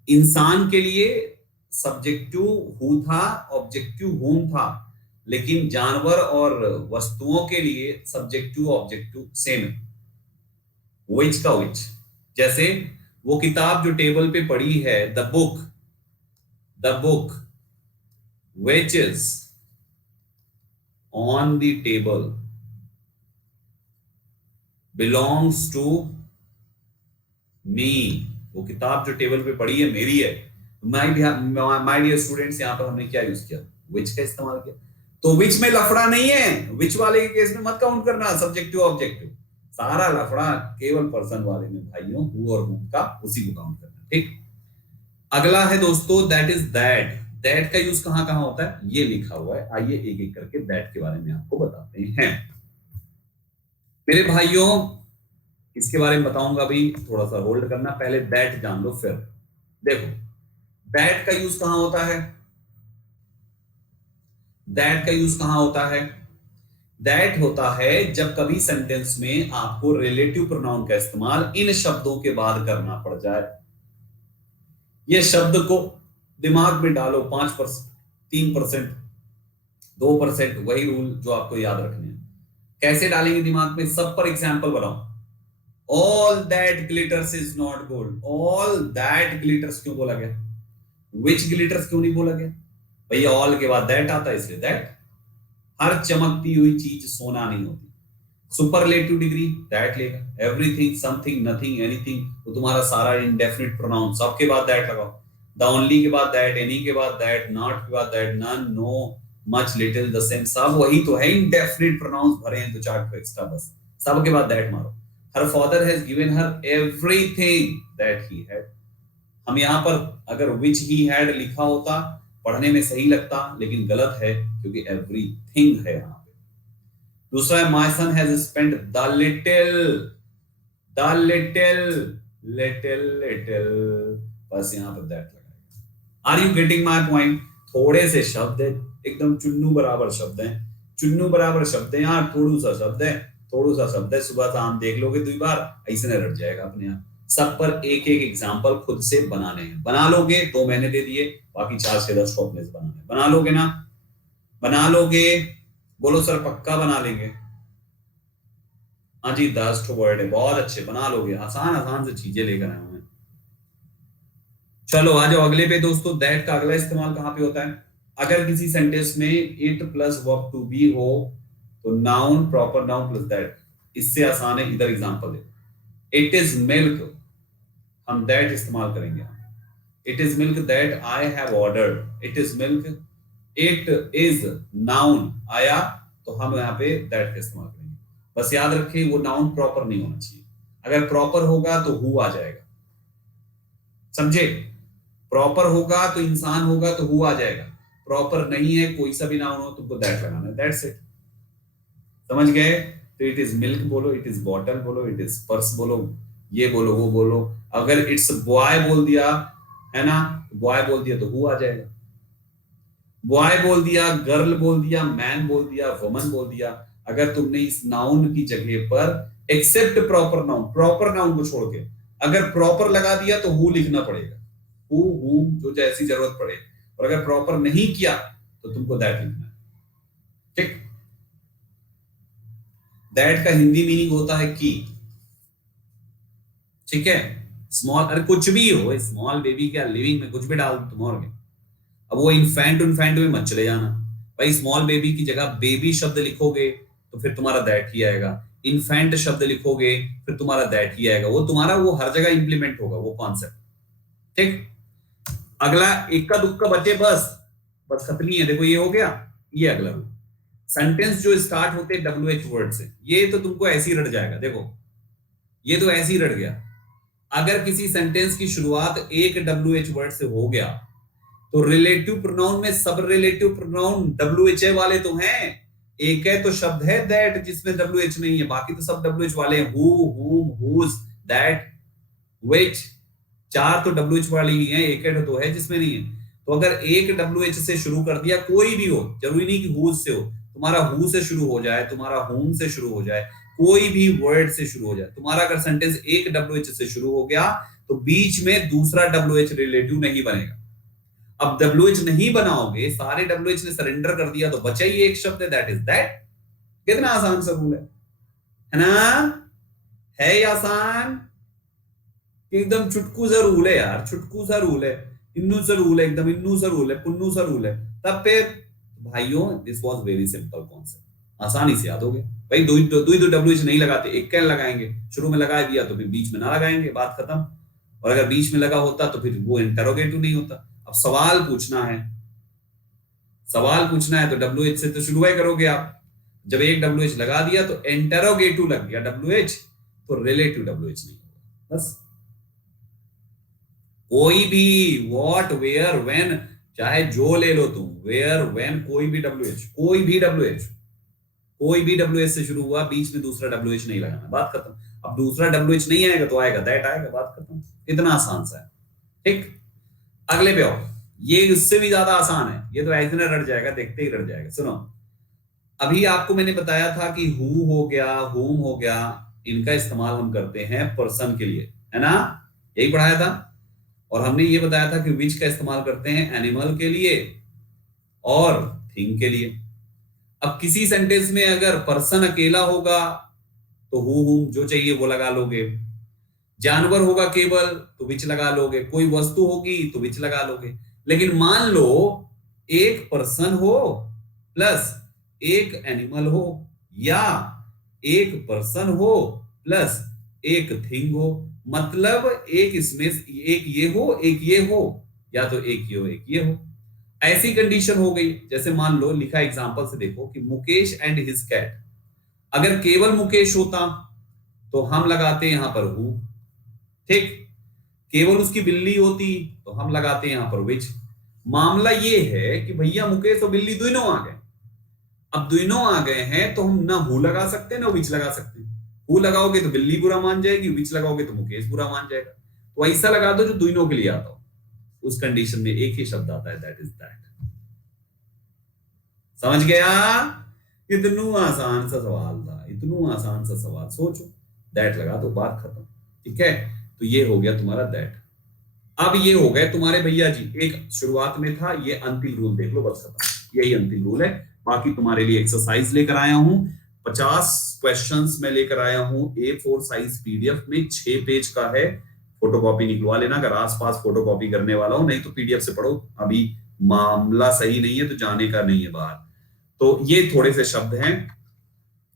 इंसान के लिए सब्जेक्टिव हु था, ऑब्जेक्टिव हुम था, लेकिन जानवर और वस्तुओं के लिए सब्जेक्टिव ऑब्जेक्टिव सेम है, विच का विच। जैसे वो किताब जो टेबल पे पड़ी है, the book which is on the table belongs to me, वो किताब जो टेबल पे पड़ी है मेरी है। माय डियर स्टूडेंट्स, यहां पर हमने क्या यूज किया, विच का इस्तेमाल किया। तो विच में लफड़ा नहीं है, विच वाले के केस में मत काउंट करना सब्जेक्टिव ऑब्जेक्टिव, सारा लफड़ा केवल पर्सन वाले में भाइयों हु और हुम का, उसी को काउंट करना, ठीक। अगला है दोस्तों दैट इज दैट। दैट का यूज कहां कहां होता है ये लिखा हुआ है, आइए एक एक करके दैट के बारे में आपको बताते हैं मेरे भाइयों। इसके बारे में बताऊंगा, अभी थोड़ा सा होल्ड करना, पहले दैट जान लो फिर। देखो दैट का यूज कहां होता है, दैट का यूज कहां होता है, दैट होता है जब कभी सेंटेंस में आपको रिलेटिव प्रोनाउन का इस्तेमाल इन शब्दों के बाद करना पड़ जाए। ये शब्द को दिमाग में डालो, 5%, 3%, 2%, वही रूल जो आपको याद रखने हैं। कैसे डालेंगे दिमाग में? सब पर एग्जाम्पल बनाओ। All that glitters is not gold. All that glitters क्यों बोला गया? विच ग्लिटर्स क्यों नहीं बोला गया? भैया ऑल के बाद दैट आता है, इसलिए दैट। हर चमकती हुई चीज सोना नहीं होती। सुपरलेटिव डिग्री दैट लेगा। एवरीथिंग, समथिंग, नथिंग, एनीथिंग, तो तुम्हारा सारा इंडेफिनिट प्रोनाउन, सबके बाद दैट लगाओ। द ओनली के बाद दैट, एनी के बाद दैट, नॉट के बाद that, none, no, much, little, the same, सब वही तो है। इंडेफिनिट प्रोनाउंस भरे हैं 2-4 एक्स्ट्रा, बस सब के बाद दैट मारो। Her father has given her everything that he had. हम यहाँ पर अगर विच ही हैड लिखा होता पढ़ने में सही लगता, लेकिन गलत है क्योंकि एवरीथिंग है यहाँ पे। दूसरा है my son has spent the little, the little, little, little, बस यहाँ पर दैट लगाएगा। Are you getting my point? थोड़े से शब्द है, एकदम चुन्नू बराबर शब्द हैं, चुन्नू बराबर शब्द है यार, थोड़ू सा शब्द है, थोड़ू सा शब्द है। सुबह शाम देख लोगे 2 बार, ऐसे नहीं रट जाएगा अपने आप। सब पर एक एक एग्जाम्पल खुद से बनाने हैं। बना लोगे 2 मैंने दे दिए, बाकी 4 से 10 को अपने से बनाने। बना लोगे ना? बना लोगे? बोलो सर पक्का बना लेंगे। हाँ जी, 10 वर्ड है, बहुत अच्छे, बना लोगे। आसान आसान से चीजें लेकर आए हैं। चलो आ जाओ अगले पे दोस्तों। दैट का अगला इस्तेमाल कहां पे होता है? अगर किसी सेंटेंस में it plus verb to be हो तो noun, proper noun plus that. इससे आसान है, इधर एग्जांपल दे। इट इज मिल्क, हम दैट इस्तेमाल करेंगे। It is milk that I have ordered. It is milk, it is noun आया तो हम यहाँ पे दैट का इस्तेमाल करेंगे। बस याद रखें वो नाउन प्रॉपर नहीं होना चाहिए। अगर प्रॉपर होगा तो हु आ जाएगा, समझे? प्रॉपर होगा तो इंसान होगा तो हु आ जाएगा। प्रॉपर नहीं है, कोई सा भी नाउन हो तुमको दैट लगाना है, दैट्स इट। समझ गए? तो इट इज मिल्क बोलो, इट इज बॉटल बोलो, इट इज पर्स बोलो, ये बोलो, वो बोलो। अगर इट्स बॉय बोल दिया है ना, बॉय बोल दिया तो हु आ जाएगा। बॉय बोल दिया, गर्ल बोल दिया, मैन बोल दिया, वुमन बोल दिया। अगर तुमने इस नाउन की जगह पर except proper noun, proper noun को छोड़ के अगर प्रॉपर लगा दिया तो हु लिखना पड़ेगा। हु, हूम, जो जैसी जरूरत पड़े। और अगर प्रॉपर नहीं किया तो तुमको दैट लिखना है। ठीक? दैट का हिंदी मीनिंग होता है की। ठीक है? स्मॉल, अरे कुछ भी हो, स्मॉल बेबी क्या, लिविंग में कुछ भी डाल तुम और क्या। अब वो इन्फेंट में मत चले जाना भाई। स्मॉल बेबी की जगह बेबी शब्द लिखोगे तो फिर तुम्हारा दैट ही आएगा। इन्फेंट शब्द लिखोगे फिर तुम्हारा दैट ही आएगा। वो तुम्हारा वो हर जगह इंप्लीमेंट होगा वो कॉन्सेप्ट। ठीक? अगला इक्का दुक्का बचे, बस बस खत्म ही है। देखो ये हो गया, ये अगला रूल। सेंटेंस जो स्टार्ट होते हैं WH वर्ड से, ये तो तुमको ऐसे ही रट जाएगा। देखो ये तो ऐसे ही रट गया। अगर किसी सेंटेंस की शुरुआत एक WH वर्ड से हो गया तो रिलेटिव प्रोनाउन में सब रिलेटिव प्रोनाउन WH वाले तो हैं। एक है तो शब्द है दैट जिसमें WH नहीं है, बाकी तो सब WH वाले हैं। हु, हुम, हुज, दैट, व्हिच, 4 तो WH वाली ही है, एक है तो है जिसमें नहीं है। तो अगर एक WH से शुरू कर दिया, कोई भी हो, जरूरी नहीं कि हुज से हो, तुम्हारा हु से शुरू हो जाए, तुम्हारा हुम से शुरू हो जाए, कोई भी वर्ड से शुरू हो जाए, तुम्हारा अगर सेंटेंस एक WH से शुरू हो गया तो बीच में दूसरा WH रिलेटिव नहीं बनेगा। अब WH नहीं बनाओगे, सारे WH ने सरेंडर कर दिया तो बचा ही एक शब्द है, दैट इज दैट। कितना आसान सा रूल है ना? है ही आसान, एकदम चुटकू सा रूल है यार, चुटकू सा रूल है, इन्नू सा रूल है, एकदम इन्नू सा रूल है, पुन्नू सा रूल है। तब फिर भाइयों this was very simple concept, आसानी से याद हो गया। भाई दो WH नहीं लगाते, एक कैन लगाएंगे। शुरू में लगा दिया तो फिर बीच में ना लगाएंगे, बात खत्म। और अगर बीच में लगा होता तो फिर वो इंटरोगेटिव नहीं होता। अब सवाल पूछना है, सवाल पूछना है तो WH से तो शुरू ही करोगे आप। जब एक WH लगा दिया तो इंटरोगेटिव लग गया WH, तो रिलेटिव WH नहीं होगा। बस कोई भी व्हाट, वेयर, व्हेन, चाहे जो ले लो तुम, वेयर, व्हेन, कोई भी WH, कोई भी WH, कोई भी WH से शुरू हुआ, बीच में दूसरा WH नहीं लगाना, बात खत्म। अब दूसरा WH नहीं आएगा तो आएगा दैट आएगा, बात खत्म। इतना आसान सा है। ठीक? अगले पे आओ, ये उससे भी ज्यादा आसान है। ये तो ऐसे ना रट जाएगा, देखते ही रट जाएगा। सुनो, अभी आपको मैंने बताया था कि हु हो गया, हुम हो गया, इनका इस्तेमाल हम करते हैं पर्सन के लिए, है ना, यही पढ़ाया था। और हमने ये बताया था कि विच का इस्तेमाल करते हैं एनिमल के लिए और थिंग के लिए। अब किसी सेंटेंस में अगर पर्सन अकेला होगा तो हु हुम जो चाहिए वो लगा लोगे, जानवर होगा केवल तो विच लगा लोगे, कोई वस्तु होगी तो विच लगा लोगे। लेकिन मान लो एक पर्सन हो प्लस एक एनिमल हो, या एक पर्सन हो प्लस एक थिंग हो, मतलब एक इसमें एक ये हो एक ये हो, या तो एक ये हो एक ये हो, ऐसी कंडीशन हो गई। जैसे मान लो लिखा एग्जांपल से देखो कि मुकेश एंड हिज कैट, अगर केवल मुकेश होता तो हम लगाते यहां पर हु, ठीक, केवल उसकी बिल्ली होती तो हम लगाते यहां पर विच। मामला ये है कि भैया मुकेश और बिल्ली दोनों आ गए, अब दोनों आ गए हैं तो हम ना हु लगा सकते हैं ना विच लगा सकते हैं। हु लगाओगे तो बिल्ली बुरा मान जाएगी, विच लगाओगे तो मुकेश बुरा मान जाएगा। तो ऐसा लगा दो जो दोनों के लिए आता हो, उस कंडीशन में एक ही शब्द आता है, दैट इज दैट। समझ गया? इतना आसान सा सवाल था, इतना आसान सा सवाल, सोचो, दैट लगा दो, बात खत्म। ठीक है, तो ये हो गया तुम्हारा दैट। अब ये हो गए तुम्हारे भैया जी, एक शुरुआत में था, ये अंतिम रूल देख लो, बस खत्म, यही अंतिम रूल है। बाकी तुम्हारे लिए एक्सरसाइज लेकर आया हूं, 50 क्वेश्चंस में लेकर आया हूं, A4 साइज पीडीएफ में, 6 पेज का है। फोटोकॉपी निकलवा लेना अगर आसपास फोटोकॉपी करने वाला हो, नहीं तो पीडीएफ से पढ़ो, अभी मामला सही नहीं है तो जाने का नहीं है बाहर। तो ये थोड़े से शब्द हैं,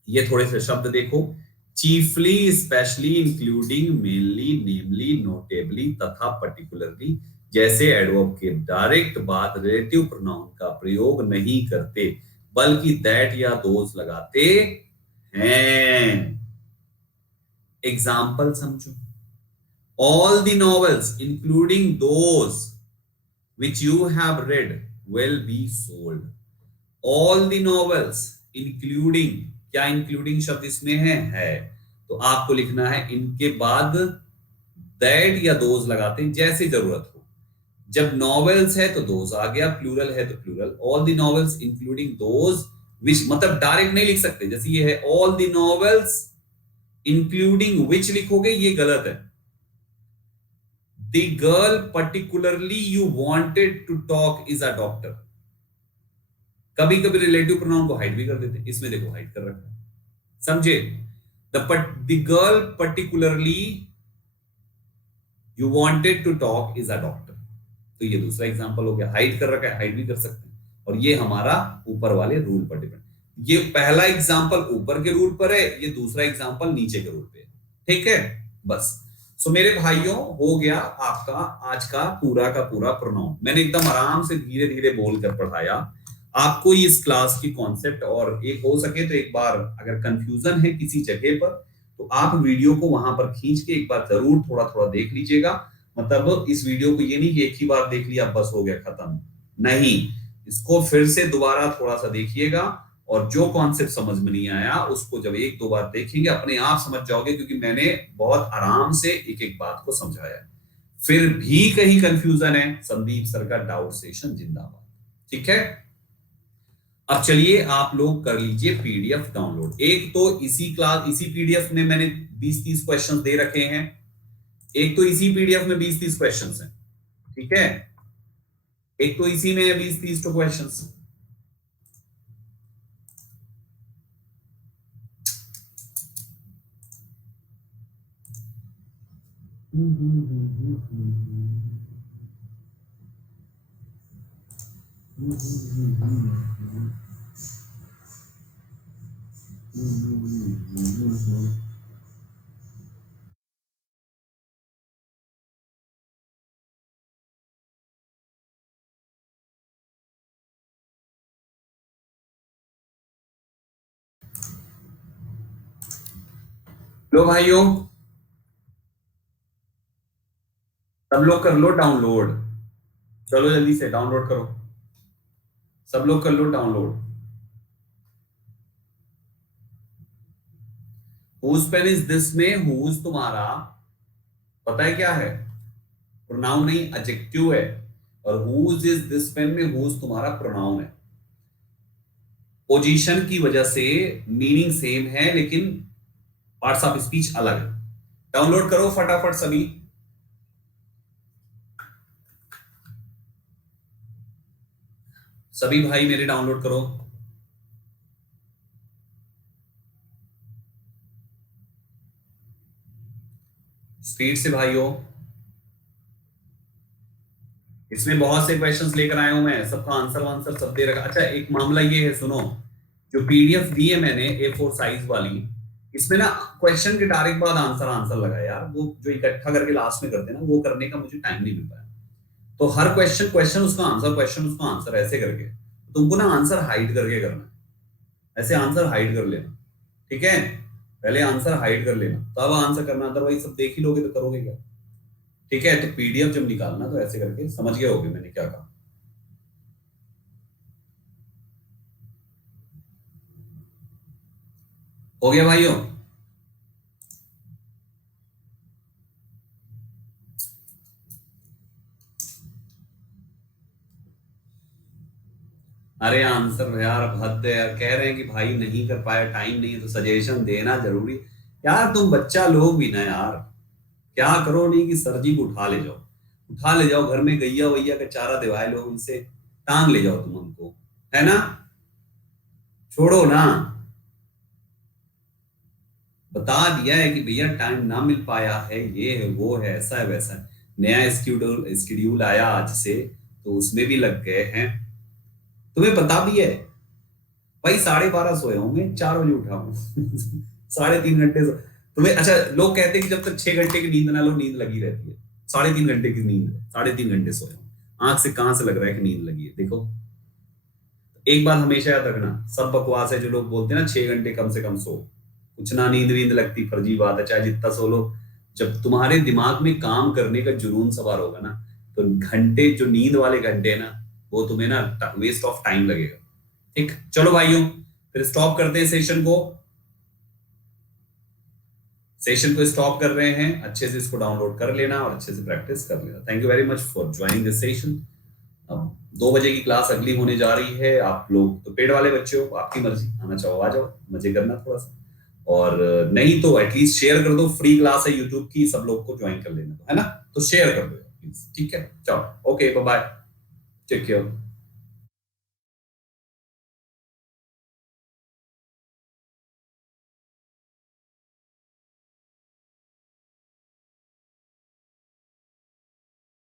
ये थोड़े से शब्द देखो, चीफली, स्पेशली, इंक्लूडिंग, मेनली, नेमली, नोटेबली तथा पर्टिकुलरली जैसे एडवर्ब के डायरेक्ट बाद रिलेटिव प्रोनाउन का प्रयोग नहीं करते, बल्कि दैट या दोज लगाते हैं। एग्जाम्पल समझो, all the novels including those which you have read will be sold. All the novels including, क्या including शब्द इसमें है, तो आपको लिखना है इनके बाद that या those लगाते हैं जैसे जरूरत हो। जब novels है तो those आ गया, प्लूरल है तो plural, all the novels including those which, मतलब डायरेक्ट नहीं लिख सकते, जैसे ये है all the novels including which लिखोगे ये गलत है। The girl particularly you wanted to talk is a doctor। कभी कभी रिलेटिव प्रोनाउन को हाइड भी कर देते हैं, इसमें देखो हाइड कर रखा है, समझे। The girl particularly you wanted to talk is a doctor, तो ये दूसरा एग्जांपल हो गया, हाइड कर रखा है, हाइड भी कर सकते हैं। और ये हमारा ऊपर वाले रूल पर डिपेंड, ये पहला एग्जांपल ऊपर के रूल पर है, ये दूसरा एग्जांपल नीचे के रूल पे है, ठीक है। बस सो मेरे भाइयों, हो गया आपका आज का पूरा प्रोनाउन। मैंने एकदम आराम से धीरे धीरे बोलकर पढ़ाया आपको इस क्लास की कॉन्सेप्ट, और एक हो सके तो एक बार अगर कंफ्यूजन है किसी जगह पर तो आप वीडियो को वहां पर खींच के एक बार जरूर थोड़ा थोड़ा देख लीजिएगा। मतलब इस वीडियो को ये नहीं कि एक ही बार देख लिया बस हो गया खत्म, नहीं, इसको फिर से दोबारा थोड़ा सा देखिएगा, और जो कॉन्सेप्ट समझ में नहीं आया उसको जब एक दो बार देखेंगे अपने आप समझ जाओगे, क्योंकि मैंने बहुत आराम से एक एक बात को समझाया। फिर भी कहीं कंफ्यूजन है, संदीप सर का डाउट सेशन जिंदाबाद, ठीक है। अब चलिए आप लोग कर लीजिए पीडीएफ डाउनलोड। एक तो इसी पीडीएफ में मैंने 20-30 क्वेश्चन दे रखे हैं, एक तो इसी पीडीएफ में 20-30 क्वेश्चन हैं, ठीक है, एक तो इसी में 20-30 तो क्वेश्चन। लो भाइयों, सब लोग कर लो डाउनलोड, चलो जल्दी से डाउनलोड करो, सब लोग कर लो download. Whose pen is this में हुज तुम्हारा पता है क्या है, प्रोनाउन नहीं एडजेक्टिव है, और हुज इज दिस पेन में हुज तुम्हारा प्रोनाउन है। पोजीशन की वजह से मीनिंग सेम है लेकिन पार्ट्स ऑफ स्पीच अलग है। डाउनलोड करो फटाफट सभी। सभी भाई मेरे डाउनलोड करो। स्पीड से भाइयों। इसमें बहुत से क्वेश्चंस लेकर आया हूं मैं, सबका आंसर वांसर सब दे रखा। अच्छा एक मामला ये है, सुनो, जो पीडीएफ दी है मैंने A4 साइज वाली, इसमें ना क्वेश्चन के डायरेक्ट बाद आंसर आंसर लगा यार, वो जो इकट्ठा करके लास्ट में करते हैं ना, वो करने का मुझे टाइम नहीं मिल पाया। तो हर क्वेश्चन क्वेश्चन उसका आंसर, क्वेश्चन उसका आंसर ऐसे करके, तो तुमको ना आंसर हाइड करके करना है। ऐसे आंसर हाइड कर लेना, ठीक है? पहले आंसर हाइड कर लेना तब आंसर करना, अदरवाइज सब देख ही लोगे तो करोगे क्या? ठीक है? तो पीडीएफ जब निकालना तो ऐसे करके, समझ गए होगे मैंने क्या कहा। हो गया भाइयों? अरे आंसर यार हद है यार, कह रहे हैं कि भाई नहीं कर पाया, टाइम नहीं है, तो सजेशन देना जरूरी। यार तुम बच्चा लोग भी ना यार, क्या करो नहीं कि सर जी को उठा ले जाओ, उठा ले जाओ, घर में गैया वैया का चारा दिवाए लो, उनसे टांग ले जाओ तुम हमको, है ना? छोड़ो ना। बता दिया है कि भैया टाइम ना मिल पाया है, ये है वो है, ऐसा है वैसा है। नया स्केड्यूल स्केड्यूल आया आज से, तो उसमें भी लग गए हैं। तुम्हें पता भी है भाई, 12:30 सोया हूं मैं, 4 बजे उठा हूं। 3.5 घंटे तुम्हें, अच्छा लोग कहते हैं कि जब तक 6 घंटे की नींद ना लो नींद लगी रहती है। 3.5 घंटे की नींद है, 3.5 घंटे सोया हूं। आंख से कहां से लग रहा है कि नींद लगी है? देखो, एक बात हमेशा याद रखना, सब बकवास है जो लोग बोलते हैं ना 6 घंटे कम से कम सो, कुछ ना नींद वींद लगती, फर्जी बात है, चाहे जितना सो लो। जब तुम्हारे दिमाग में काम करने का जुनून सवार होगा ना, तो घंटे जो नींद वाले घंटे हैं ना, वो तुम्हें ना वेस्ट ऑफ टाइम लगेगा। ठीक, चलो भाइयों, फिर स्टॉप करते हैं सेशन को। सेशन को स्टॉप कर रहे हैं, अच्छे से इसको डाउनलोड कर लेना और अच्छे से प्रैक्टिस कर लेना। Thank you very much for joining this session. अब 2 बजे की क्लास अगली होने जा रही है। आप लोग तो पेड वाले बच्चे हो, आपकी मर्जी, आना चाहो आ जाओ, मजे करना थोड़ा सा, और नहीं तो एटलीस्ट शेयर कर दो। फ्री क्लास है यूट्यूब की, सब लोग को ज्वाइन कर लेना, है ना? तो शेयर कर दो प्लीज, ठीक है? चलो, okay, bye bye, take care.